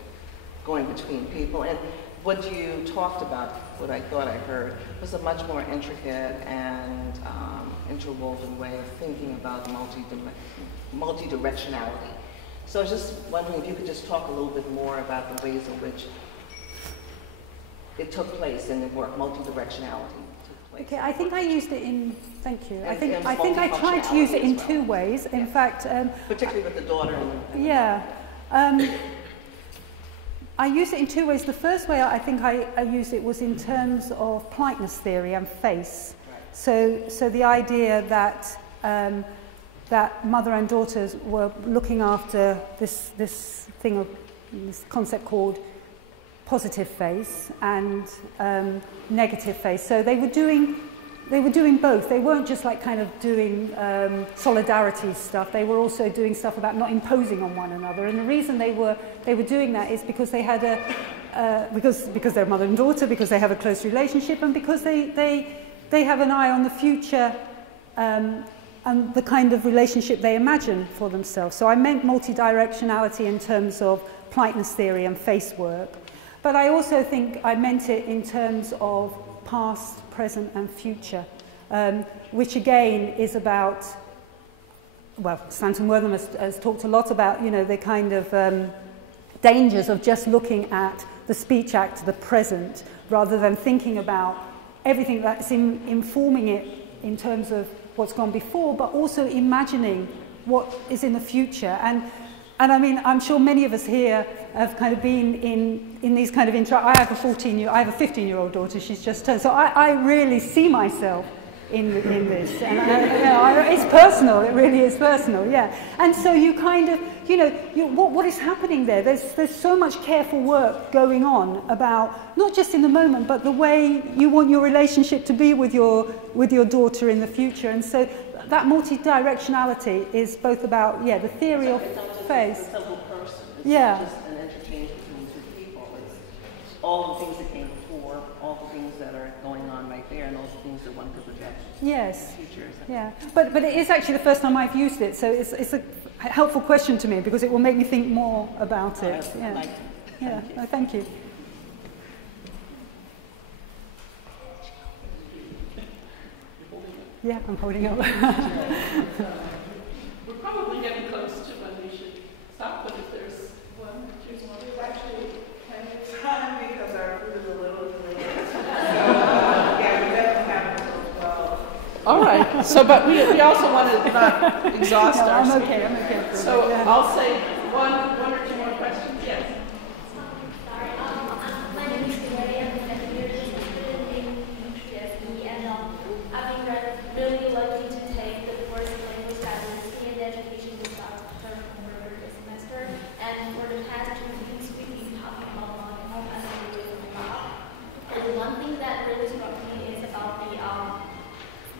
going between people. And what you talked about, what I thought I heard, was a much more intricate and interwoven way of thinking about multi-directionality. So I was just wondering if you could just talk a little bit more about the ways in which it took place in the work, multi-directionality. Okay, I think I used it in, thank you. I think I tried to use it in two ways. In fact, particularly with the daughter. Yeah. I use it in two ways. The first way I think I used it was in terms of politeness theory and face. Right. So the idea that that mother and daughters were looking after this concept called positive face and negative face. So they were doing both. They weren't just like kind of doing solidarity stuff. They were also doing stuff about not imposing on one another. And the reason they were doing that is because they had because they're mother and daughter, because they have a close relationship, and because they have an eye on the future and the kind of relationship they imagine for themselves. So I meant multi-directionality in terms of politeness theory and face work. But I also think I meant it in terms of past, present and future, which again is about, well, Stanton Wortham has talked a lot about, you know, the kind of dangers of just looking at the speech act, the present, rather than thinking about everything that's informing it in terms of what's gone before, but also imagining what is in the future. And I mean, I'm sure many of us here have kind of been in these kind of I have a 15-year-old daughter. She's just turned. So I really see myself in this, and it's personal. It really is personal, yeah. And so you kind of, you know, what is happening there? There's so much careful work going on about not just in the moment, but the way you want your relationship to be with your daughter in the future. And so that multi-directionality is both about, yeah, the theory of face. It's a simple person. It's yeah. Not just an interchange between two people. It's all the things that came before, all the things that are going on right there, and all the things that one could project. Yes. In the future. Yeah. But it is actually the first time I've used it, so it's a helpful question to me because it will make me think more about it. Yeah. Like yeah. No, thank you. Yeah, I'm holding up. We're probably getting close to when we should stop, but if there's one, there's one. There's actually plenty of time because our food is a little delayed. So, yeah, we definitely have until 12. All right. So, but we also want to not exhaust our I'm okay. So yeah. I'll say one or two more questions. Yes. My name is Mary. I'm a second year student in UTSE, and I've been really lucky to take the course of language diversity and education with Dr. Humber this semester. And for the past 2 weeks, we've been talking about non-home and language a lot. And one thing that really struck me is about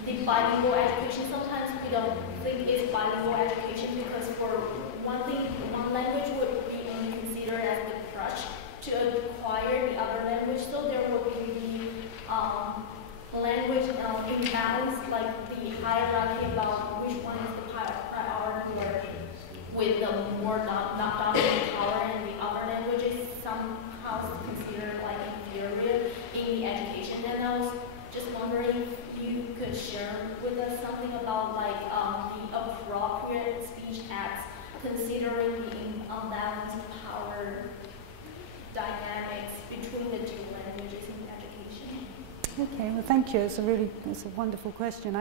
the bilingual education. Sometimes we don't think it's bilingual education because for one thing, one language would be only considered as the crutch to acquire the other language. So there would be the language imbalance, like the hierarchy about which one is the priority, or with the more dominant power, and the other language is somehow considered like inferior in the education. And I was just wondering if you could share with us something about like the appropriate speech acts, considering the unbalanced power dynamics between the two languages in education. Okay, well, thank you. It's a wonderful question.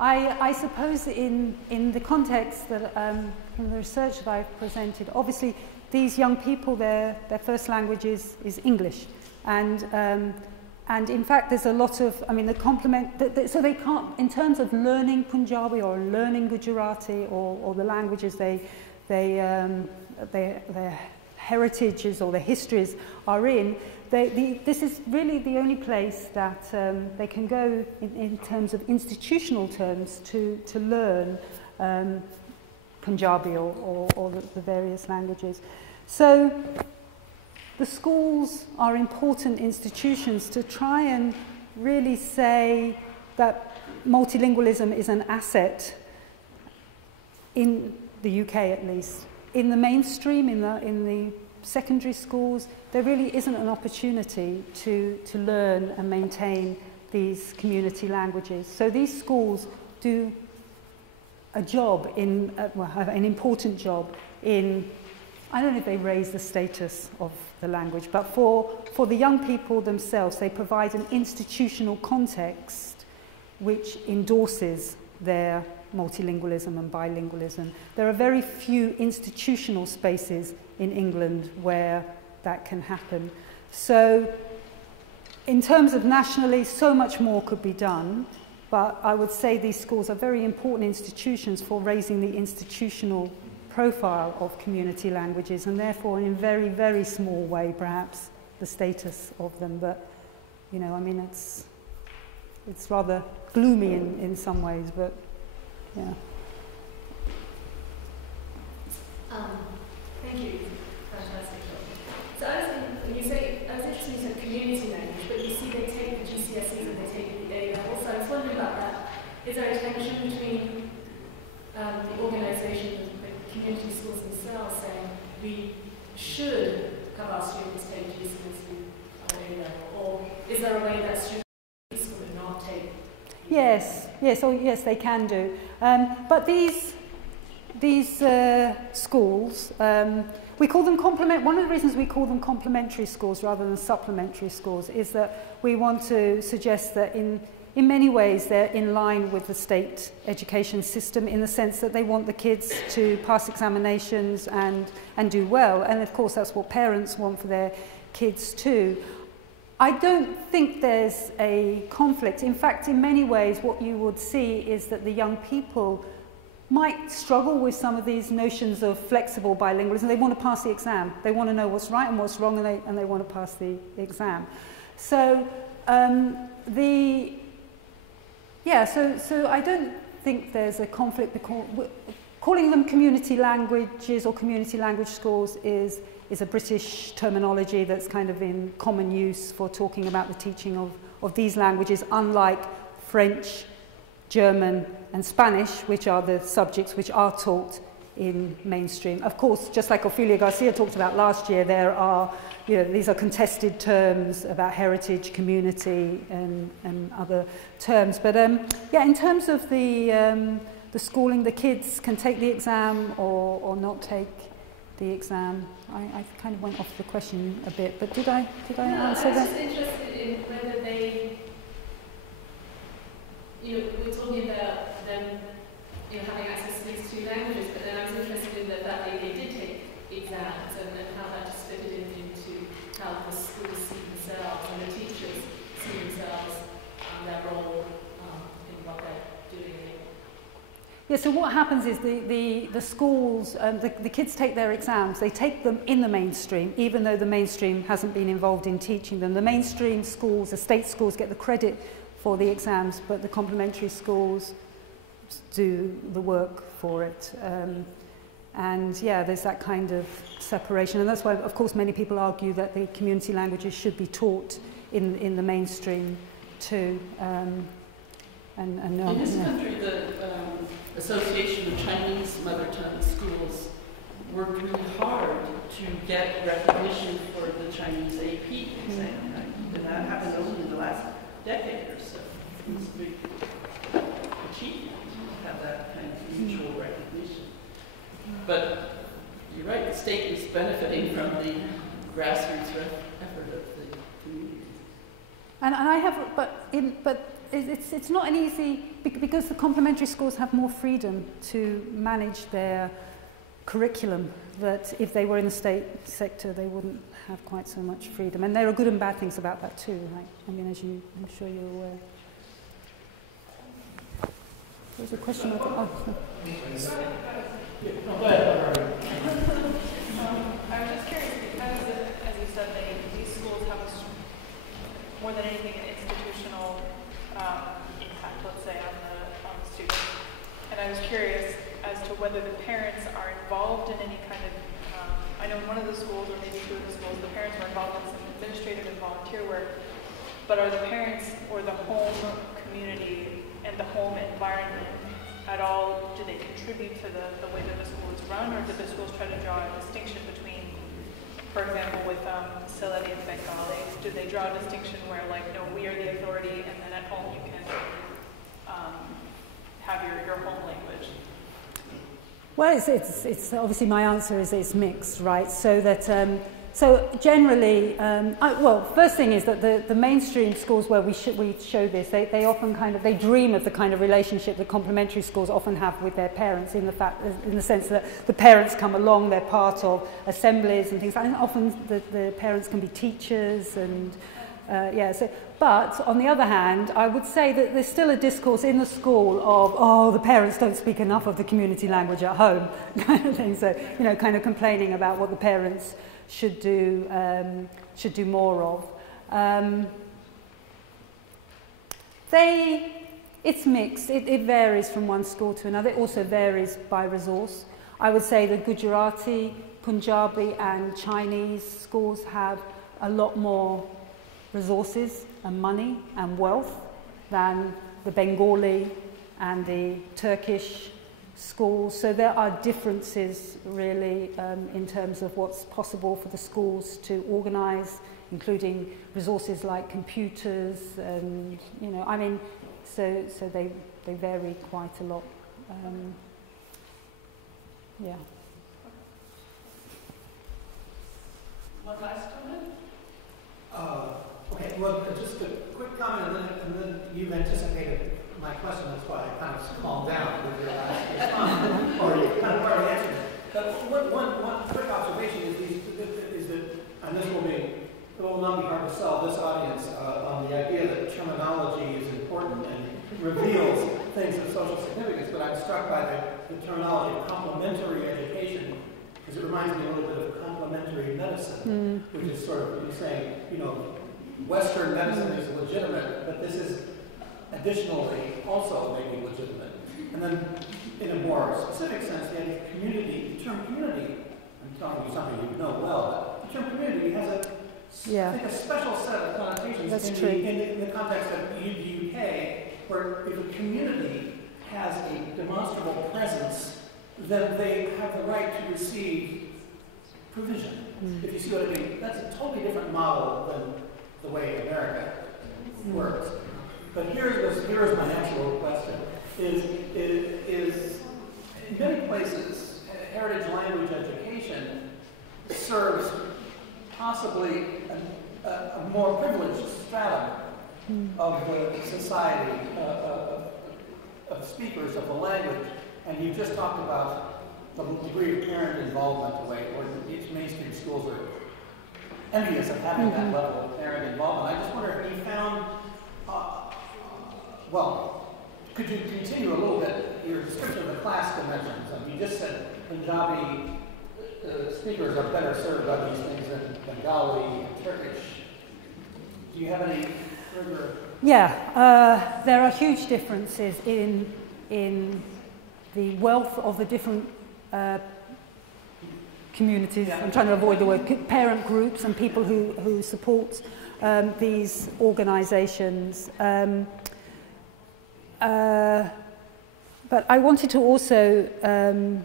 I suppose in the context that from the research that I've presented, obviously these young people, their first language is English, And in fact, there's a lot of, I mean, the complement, so they can't, in terms of learning Punjabi or learning Gujarati or the languages their heritages or their histories are in, this is really the only place that they can go in terms of institutional terms to learn Punjabi or the various languages. So the schools are important institutions to try and really say that multilingualism is an asset in the UK at least. In the mainstream, in the secondary schools, there really isn't an opportunity to learn and maintain these community languages. So these schools do a job have an important job in, I don't know if they raise the status of the language, but for the young people themselves, they provide an institutional context which endorses their multilingualism and bilingualism. There are very few institutional spaces in England where that can happen. So in terms of nationally, so much more could be done, but I would say these schools are very important institutions for raising the institutional profile of community languages, and therefore in a very, very small way perhaps the status of them. But you know, I mean, it's rather gloomy in some ways, but yeah. Thank you. Fantastic. So I was interested when you said community language, but you see they take the GCSEs and they take the A level. So I was wondering about that. Is there a tension between the organisation and the community schools themselves saying we should have our students take GCSE at A level, or is there a way that students would not take? Yes, they can do. But these schools, we call them one of the reasons we call them complementary schools rather than supplementary schools is that we want to suggest that in many ways they're in line with the state education system in the sense that they want the kids to pass examinations and do well. And of course that's what parents want for their kids too. I don't think there's a conflict. In fact, in many ways, what you would see is that the young people might struggle with some of these notions of flexible bilingualism. They want to pass the exam. They want to know what's right and what's wrong, and they want to pass the exam. So, so I don't think there's a conflict because calling them community languages or community language schools is a British terminology that's kind of in common use for talking about the teaching of these languages, unlike French, German and Spanish, which are the subjects which are taught in mainstream. Of course, just like Ophelia Garcia talked about last year, there are, these are contested terms about heritage, community and other terms. But in terms of the schooling, the kids can take the exam or not take the exam. I kind of went off the question a bit, but did I answer that? I was just interested in whether they, we're talking about them, having access to these two languages, but then I was interested in the fact that they did take exams and how that just fitted into how the schools see themselves and the teachers see themselves and their role in what they're doing. Yeah, so what happens is the schools, the kids take their exams, they take them in the mainstream, even though the mainstream hasn't been involved in teaching them. The mainstream schools, the state schools, get the credit for the exams, but the complementary schools do the work for it. And yeah, there's that kind of separation. And that's why, of course, many people argue that the community languages should be taught in the mainstream too. In this country, the Association of Chinese Mother Tongue Schools worked really hard to get recognition for the Chinese AP exam, right? And that happened only in the last decade or so. It's a big achievement to have that kind of mutual recognition. But you're right, the state is benefiting from the grassroots effort of the community. And I have, but it's not an easy, because the complementary schools have more freedom to manage their curriculum that if they were in the state sector, they wouldn't have quite so much freedom. And there are good and bad things about that too, right? I mean, as I'm sure you're aware. There's a question. I was just curious because, as you said, these schools have more than anything an institutional impact, let's say, on the students. And I was curious as to whether the parents are involved in any kind of, I know in one of the schools, or maybe two of the schools, the parents were involved in some administrative and volunteer work, but are the parents or the home community and the home environment at all, do they contribute to the way that the school is run, or do the schools try to draw a distinction between, for example, with Sylheti and Bengali, do they draw a distinction where, like, no, we are the authority, and then at home you can have your home language? Well, it's obviously my answer is it's mixed, right? So that so generally, well, first thing is that the mainstream schools where we show this, they often they dream of the kind of relationship that complementary schools often have with their parents, in the sense that the parents come along, they're part of assemblies and things like that. And often the parents can be teachers and but on the other hand, I would say that there's still a discourse in the school of, the parents don't speak enough of the community language at home, kind of thing. So, kind of complaining about what the parents should do more of. It's mixed. It varies from one school to another. It also varies by resource. I would say the Gujarati, Punjabi, and Chinese schools have a lot more resources and money and wealth than the Bengali and the Turkish schools. So there are differences really in terms of what's possible for the schools to organise, including resources like computers and, so they vary quite a lot. One last comment? Okay, well, just a quick comment, and then you've anticipated my question. That's why I kind of calmed down with your last response, or you kind of already answered it. But one quick observation is that, and this will not be hard to sell this audience on the idea that terminology is important and reveals things of social significance. But I'm struck by the terminology of complementary education, because it reminds me a little bit of complementary medicine, which is sort of saying, Western medicine is legitimate, but this is additionally also maybe legitimate. And then, in a more specific sense, the term community, I'm telling you something you know well, but the term community has I think a special set of connotations in the context of the UK, where if a community has a demonstrable presence, then they have the right to receive provision. If you see what I mean, that's a totally different model than the way America works. But here's my actual question: is in many places, heritage language education serves possibly a more privileged stratum of the society of speakers of the language, and you just talked about the degree of parent involvement, the way each mainstream schools are envious of having that level of parent involvement. I just wonder if you found, could you continue a little bit your description of the class dimensions? You just said Punjabi speakers are better served by these things than Bengali and Turkish. Do you have any further? Yeah, there are huge differences in the wealth of the different communities. I'm trying to avoid the word parent groups and people who support these organisations. But I wanted to also and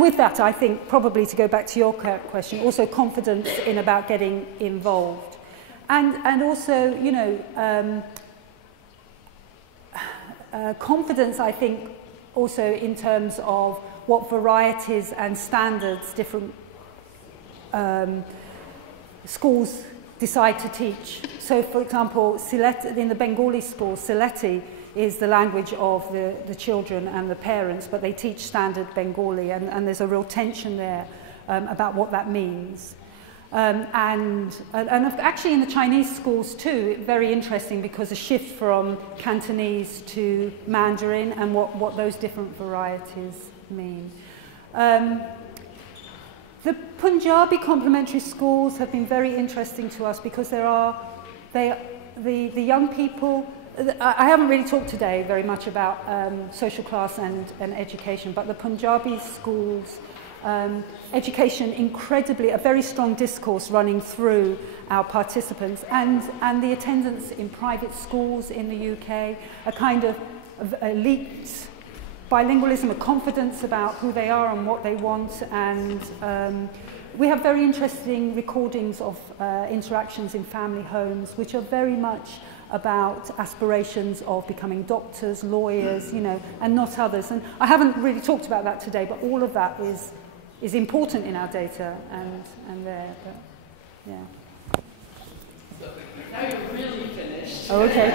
with that, I think probably to go back to your question, also confidence in about getting involved, and also confidence, I think, also in terms of what varieties and standards different schools decide to teach. So, for example, in the Bengali school, Sylheti is the language of the children and the parents, but they teach standard Bengali, and there's a real tension there about what that means. And actually in the Chinese schools too, very interesting because a shift from Cantonese to Mandarin and what those different varieties mean. The Punjabi complementary schools have been very interesting to us because the young people, I haven't really talked today very much about social class and education, but the Punjabi schools, education incredibly, a very strong discourse running through our participants, and the attendance in private schools in the UK, a kind of elite bilingualism, a confidence about who they are and what they want, and we have very interesting recordings of interactions in family homes, which are very much about aspirations of becoming doctors, lawyers, you know, and not others. And I haven't really talked about that today, but all of that is important in our data and there. But yeah. Now you're really finished. Oh, okay.